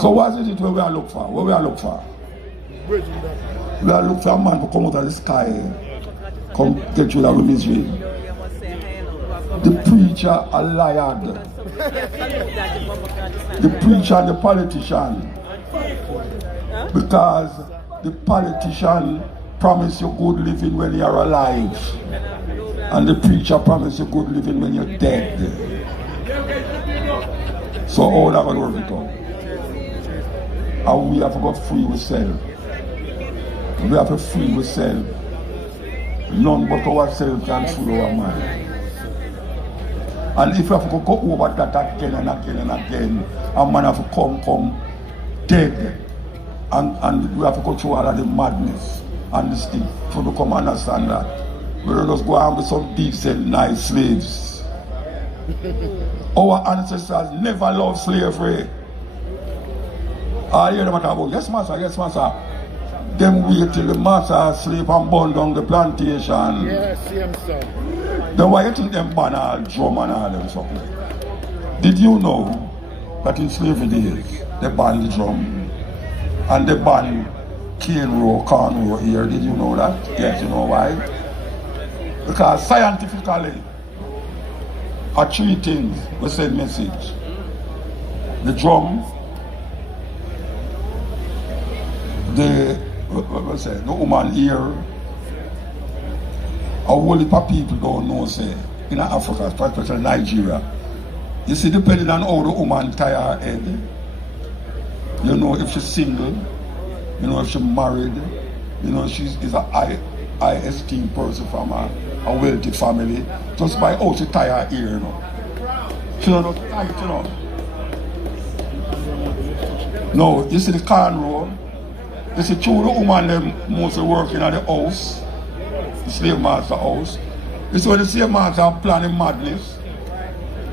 So what is it we are looking for? What we are looking for? We are looking for a man to come out of the sky, come get you out of misery. The preacher a liar. The preacher and the politician. Because the politician promise you good living when you are alive. And the preacher promise you good living when you're dead. So all that will work it out. And we have got free ourselves. We have to free ourselves. None but ourselves can free our mind. And if we have to go over that again and again and again, a man have to come dead. And we have to go through all of the madness and this thing for to come understand that. We don't just go and be some decent, nice slaves. Our ancestors never loved slavery. I hear them talk about, yes master. Them wait till the master sleep and burn down the plantation. Yes, sir. Then why you think them ban all drum and all them something? Did you know that in slavery days they ban the drum and they ban cane row, corn row here? Did you know that? Yes, you know why? Because scientifically, are three things we send message. The drum, the woman ear. A whole heap of people don't know, say, in Africa, especially Nigeria. You see, depending on how the woman tie her head, you know if she's single, you know if she's married, you know she's a high esteemed person from a wealthy family, just by how she tie her ear, you know. She don't know tight, you know. No, you see the cornrow, you see two the woman them mostly working at the house, the slave master house. You see when the slave master planning madness,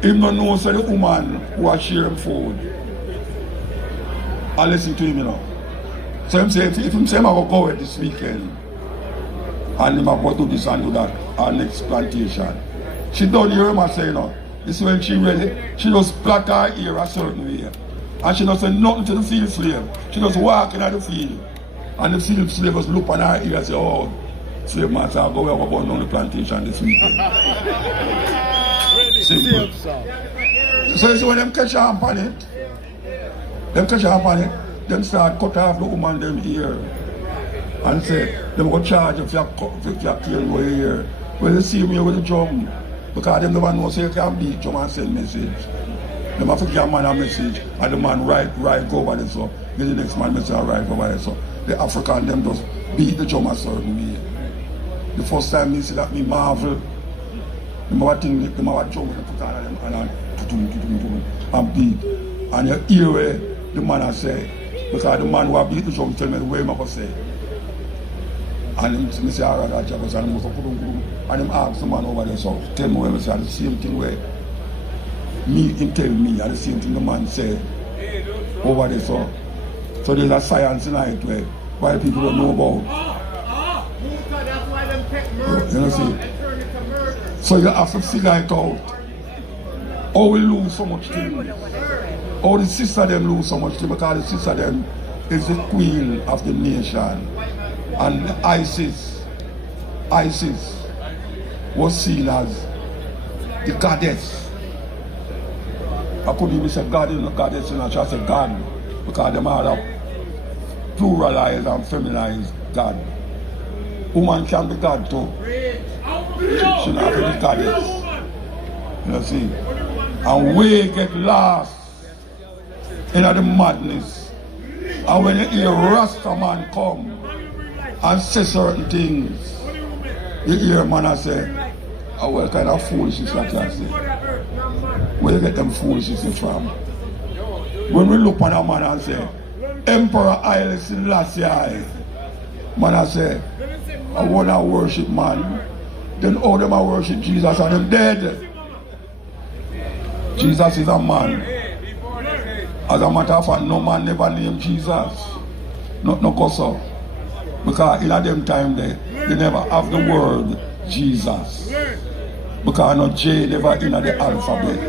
he don't know so the woman who are sharing food. I listen to him, you know. So him say, if him say I'm going to go away this weekend, and him go do this and do that, our next plantation. She don't hear him say, you know, this is when she ready, she just plait her ear a certain way. And she don't say nothing to the field slave. She just walk in the field. And the field slave just look on her ear and say, oh, slave master, I'll go burn down the plantation this weekend. Simple. So you see when them catch her on it, them start cut off the woman them ear. And say, them go charge if you kill your ear. Well, they see me with the drum. Because them never know, so you can beat drum and send message. Them have to give a man a message, and the man right go over there, so the next man message right over there, so the African them just beat the drum a certain way. The first time me see that, me marvel. Them have a thing, them have a drum and put on them and beat. And you hear where the man a say, because the man who beat the drum tell me the way I say. And him say, alright, that job was and him ask the man over there, so tell me where I say the same thing where him tell me, and the same thing the man say over there, so there's a science in it where white people don't know about. Muta, that's why them take murder You know, see? and turn it to murder. So you have to figure it out. How we lose so much things. How the sister them lose so much things, because the sister them is the queen of the nation. And ISIS was seen as the goddess. I couldn't even say God, you know, goddess, you know, I just say God, because them are a pluralized and feminized God. Woman can be God too. She not be goddess. You see? And we get lost in the madness. And when you hear Rasta man come and say certain things, you hear a man and say, oh, what kind of foolishness that I say? Where you get them foolishness from? When we look on a man and say, Emperor Haile Selassie, man I say, I want to worship man. Then all them I worship Jesus and them dead. Jesus is a man. As a matter of fact, no man never named Jesus. No cause of. Because in them time they never have the word Jesus. Because no J never in the alphabet.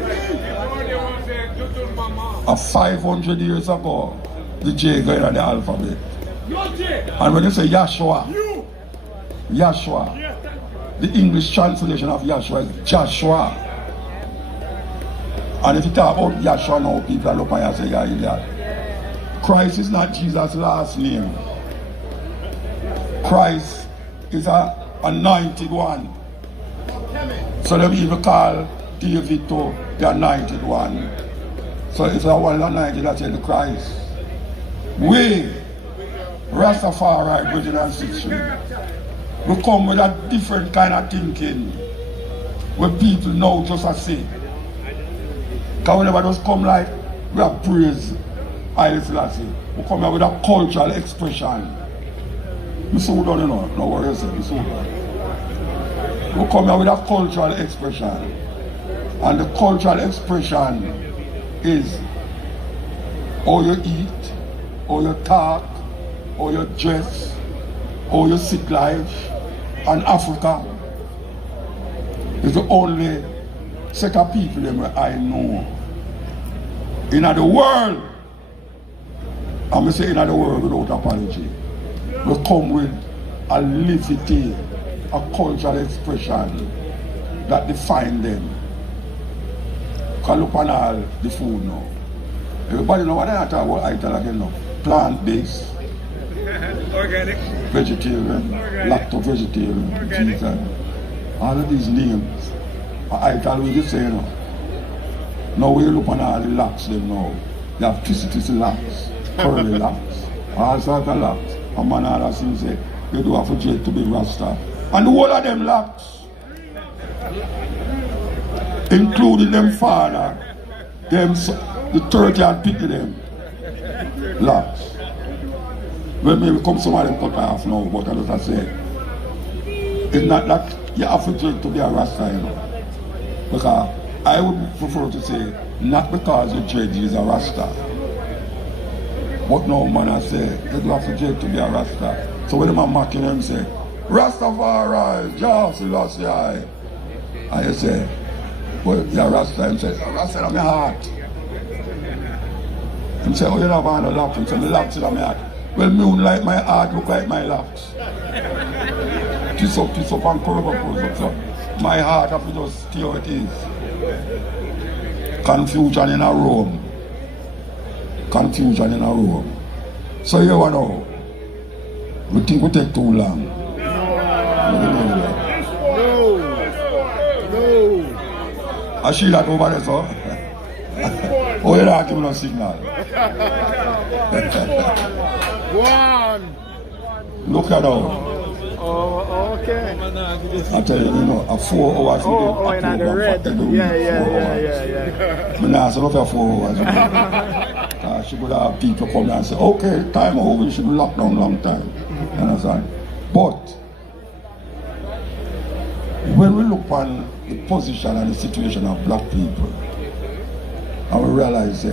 500 years ago, the J go in the alphabet. And when you say Yahshua, the English translation of Yahshua is Joshua. And if you talk about Yahshua now, people look at you and say, yeah, idiot. Christ is not Jesus' last name. Christ is an anointed one. So they even call David to the anointed one. So if I want anointed, that's the Christ. We, Rastafari, brethren and sisters, we come with a different kind of thinking where people know just as say. Because whenever just come like we have praise Haile Selassie, we come here with a cultural expression. You so done, you know, no worries, you so done. We come here with a cultural expression. And the cultural expression is how you eat, how you talk, how you dress, how you sit life. And Africa is the only set of people that I know in the world. I'm going to say in the world without apology. We come with a liberty, a cultural expression that define them. Can look on all the food now. Everybody know what I talk about item again now. Plant-based. Organic. Vegetarian, lacto-vegetarian, vegan. All of these names. I always say, you know. Now we look on all the locks them now. You have twisty locks, curly locks, all sorts of locks. A man all things say, you do have a jet to be Rasta. And the whole of them locks, including them father, them the 30 and 50 them locks. When maybe come some of them cut off now, but as I say, it's not that you have to drink to be a Rasta, you know. Because I would prefer to say, not because the judge is a Rasta. But no man I say, you have to drink to be a Rasta. So when I'm mocking them say, Rastafari, Jah Selassie, and you say, well, you're Rasta, and say, Rasta in my heart. And say, oh, you don't have a locks, and say, the locks in my heart. Well, moonlight, my heart look like my locks. Twist up, and curve up. So my heart have to just stay how it is. Confusion in a room. Confusion in a room. So you know, we think we take too long. No. I see that over there, so. Oh, you're not giving no signal. One. Look at that. Oh, okay. I tell you, you know, a 4 hours. Oh, in the red. Yeah. But now, so look at 4 hours. She could have people come and say, okay, time over, you should lock down long time. You understand? But when we look on the position and the situation of black people, and we realize,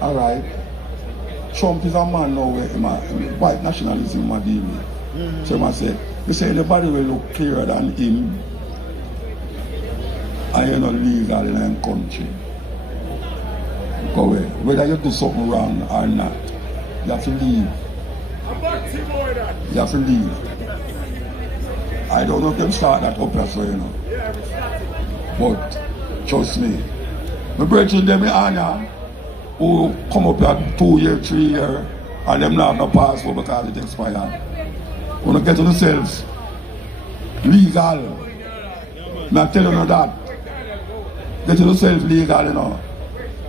all right, Trump is a man now where white nationalism is deal with. So I say, you say anybody will look clearer than him, and you're not legal in any country. Go away. Whether you do something wrong or not, you have to leave. You have to leave. I don't know if them start that up as well, you know. But trust me, my brethren them in Anya who come up here 2 years, 3 years, and them not have no passport because it expired. When you get to yourselves legal, I tell you that. Get to yourself legal, you know.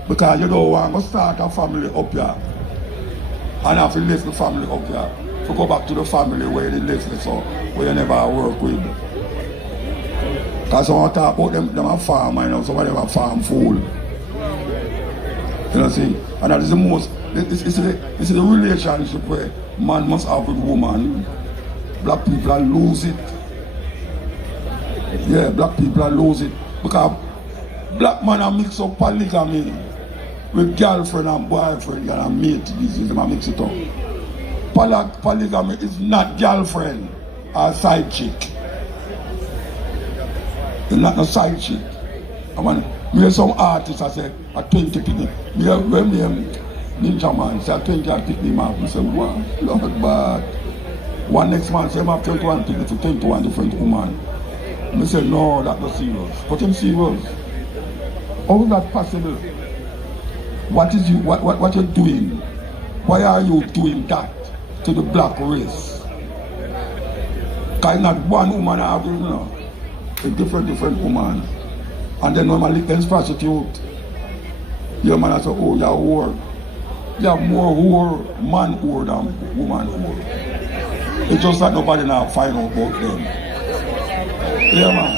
Because you don't want to start a family up here and have to lift the family up here to go back to the family where they live, so where you never work with. Because someone talk about them a farmer, you know, some of them a farm fool. You know, see? And that is the most, it's the relationship where man must have with woman. Black people are lose it. Yeah, black people are lose it. Because black man are mix up polygamy with girlfriend and boyfriend and mate. This is them a mix it up. Polygamy is not girlfriend or side chick. It's not no side chick. I mean, we have some artists I say at 20 people. We have Ninja Man say at 20 and pick me up. We say, wow, Lord bad. One next man say I have 21 people to 21 different women. We say, no, that's not serious. But him serious. How is that possible? What is you what you're doing? Why are you doing that to the black race? Because not one woman have, you know, a different woman. And then normally else prostitute. Your man say, oh, you're a whore. You have more whore, man whore than woman whore. It's just that nobody now find out about them. Yeah, man.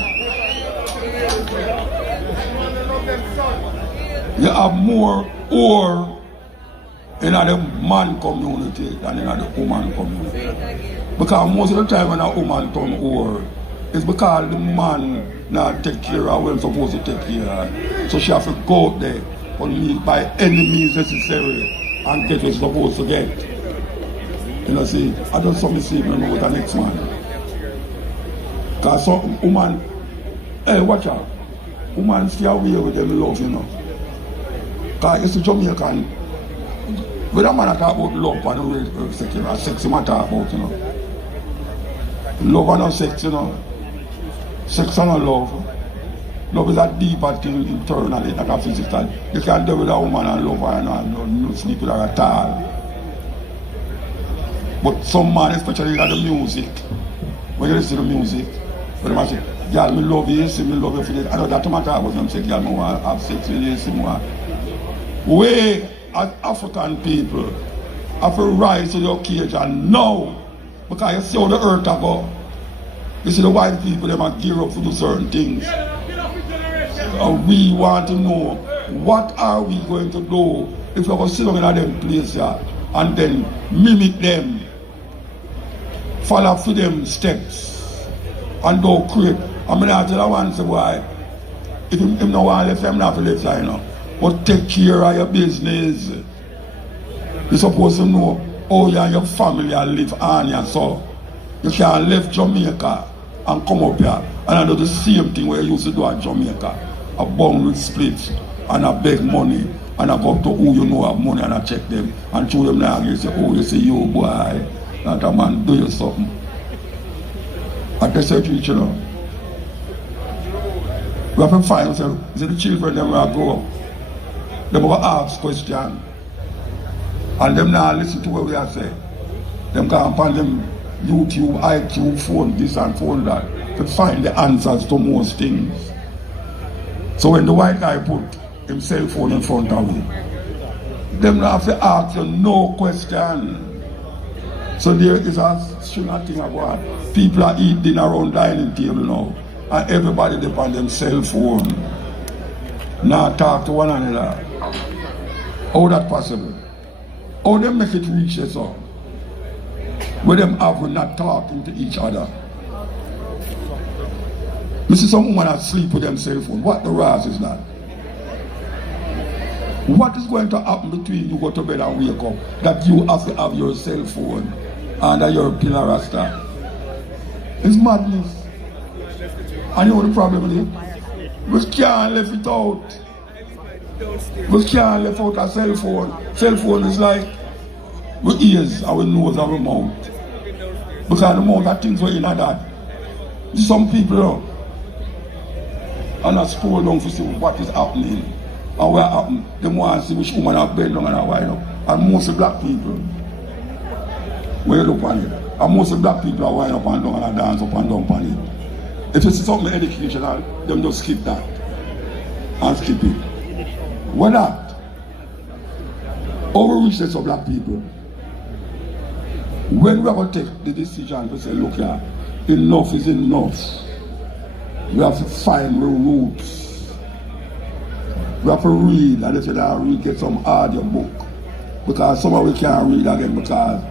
You have more whore in the man community than in the woman community. Because most of the time when a woman turn whore, it's because the man not take care of what supposed to take care of. So she have to go out there by any means necessary and get what she's supposed to get. You know, see, I don't something see me with the next man. Because some woman, hey, watch out. Woman stay away with them love, you know. Because it's a Jamaican. When a man talk about love and sex, man talk about, you know. Love and not sex, you know. Sex and not love. Love is a deeper thing internally, like a physical. You can't do with a woman and love her and not sleep with her at all. But some man, especially like the music, when you listen to the music, when they say, girl, me love you, see me love you for this. I know that matter about them say, girl, I want to have sex with you, see me. We, as African people, have to rise to the occasion now. Because you see how the earth go. You see the white people, they might gear up to do certain things. And we want to know, what are we going to do if we go sit down in them place here and then mimic them, follow for them steps, and do create. I mean, I tell you once why, if him no want left, I'm not left, you know. But take care of your business. You're supposed to know how you and your family live on you, so you can leave Jamaica and come up here and I do the same thing where you used to do at Jamaica. A bone with split and I beg money and I go up to who you know have money and I check them and show them now and you say, oh, you say, yo boy, that a man do you something. At the same you know. We have to find ourselves, see the children them will grow up. They will ask questions. And them now listen to what we are saying. Them can find them YouTube, IQ, phone this and phone that to find the answers to most things. So when the white guy put his cell phone in front of me, them now have to ask you no question. So there is a string of thing about people are eating around dining table now and everybody depend on them cell phone. Now talk to one another. How that possible? How they make it reach us all? Where them have we not talking to each other. You see some women asleep with them cell phone. What the Rasta is that? What is going to happen between you go to bed and wake up that you have to have your cell phone under your pillar, Rasta? It's madness. And you know the problem is? We can't left it out. We can't left out a cell phone. Cell phone is like with ears, our nose, our mouth. Because the amount of things were in that. Some people and I scroll down to see what is happening and what happened. They want to see which woman have been down and have wind up. And most of black people, when you look on it, and most of black people are wind up and down and dance up and down on it. If you see something educational, them just skip that and skip it. What that? Over richness of black people. When we are going to take the decision to say, look here, enough is enough. We have to find the roots. We have to read, and they say that read, get some audio book. Because some of we can't read again because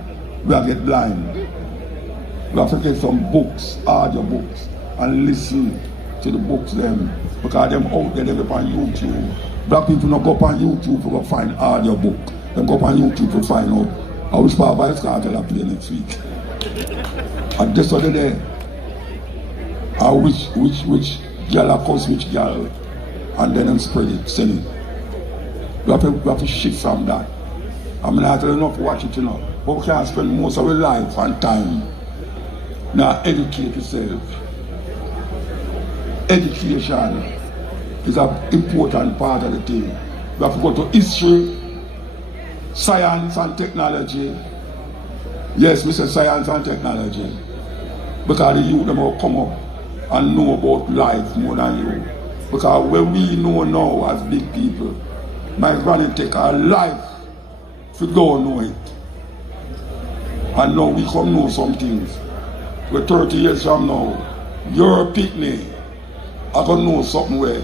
we are get blind. We have to get some books, audio books, and listen to the books them. Because them out there, they go on YouTube. Black people don't go up on YouTube to go find audio book. They go up on YouTube to find out how which part by Cartel I play next week. And just other day, which girl I curse which girl, and then spread it, send it. We have to shift from that. I mean, I tell you enough to watch it, you know. But we can't spend most of our life and time now educate yourself. Education is an important part of the thing. We have to go to history, science and technology. Yes, we say science and technology. Because the youth them will come up and know about life more than you. Because when we know now as big people, my granny take our life to go and know it. And now we come know some things. We're 30 years from now, you're a picnic. I can know something where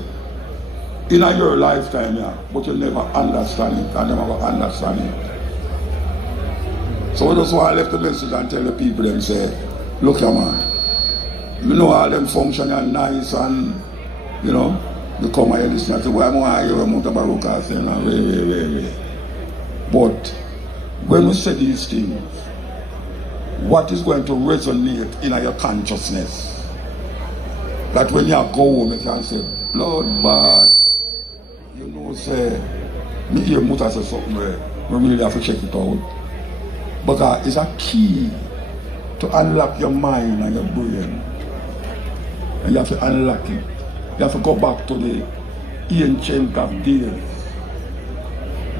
in your lifetime, yeah, but you never understand it and never understand it. So we just want to left the message and tell the people them say, look here man, you know all them function and nice and you know, you come here listen and say, why am I here Mutabaruka saying way. But when we say these things, what is going to resonate in your consciousness? That when you go home, you can say, Lord, but you know, say, me hear muta say something where we really have to check it out. But it's a key to unlock your mind and your brain. And you have to unlock it. You have to go back to the ancient of days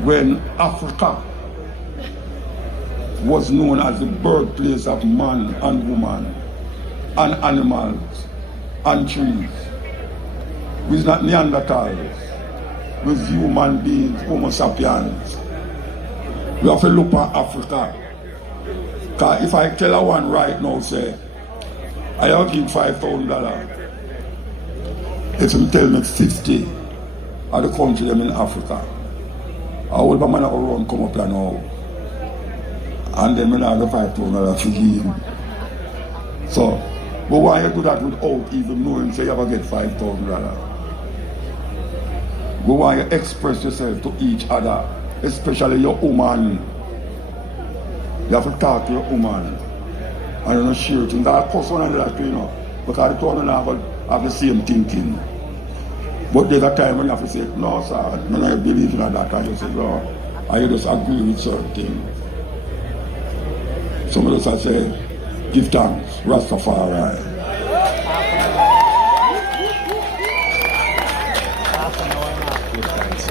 when Africa was known as the birthplace of man and woman and animals and trees. With not Neanderthals, with human beings, Homo sapiens. We have to look at Africa. Because if I tell a one right now, say, I have give $5,000. If you tell me 50 of the country them in Africa, I will be man run come up here now. And then I have the $5,000 to give him. So, but why you do that without even knowing say you ever get $5,000? But why you express yourself to each other, especially your woman. You have to talk to your woman. And you know, share things. I cuss one another, you know, because the two of them have the same thinking. But there's a time when you have to say, no sir, I don't believe in that. And you say, no, I just agree with certain things. Some of us say, give thanks, Rastafari.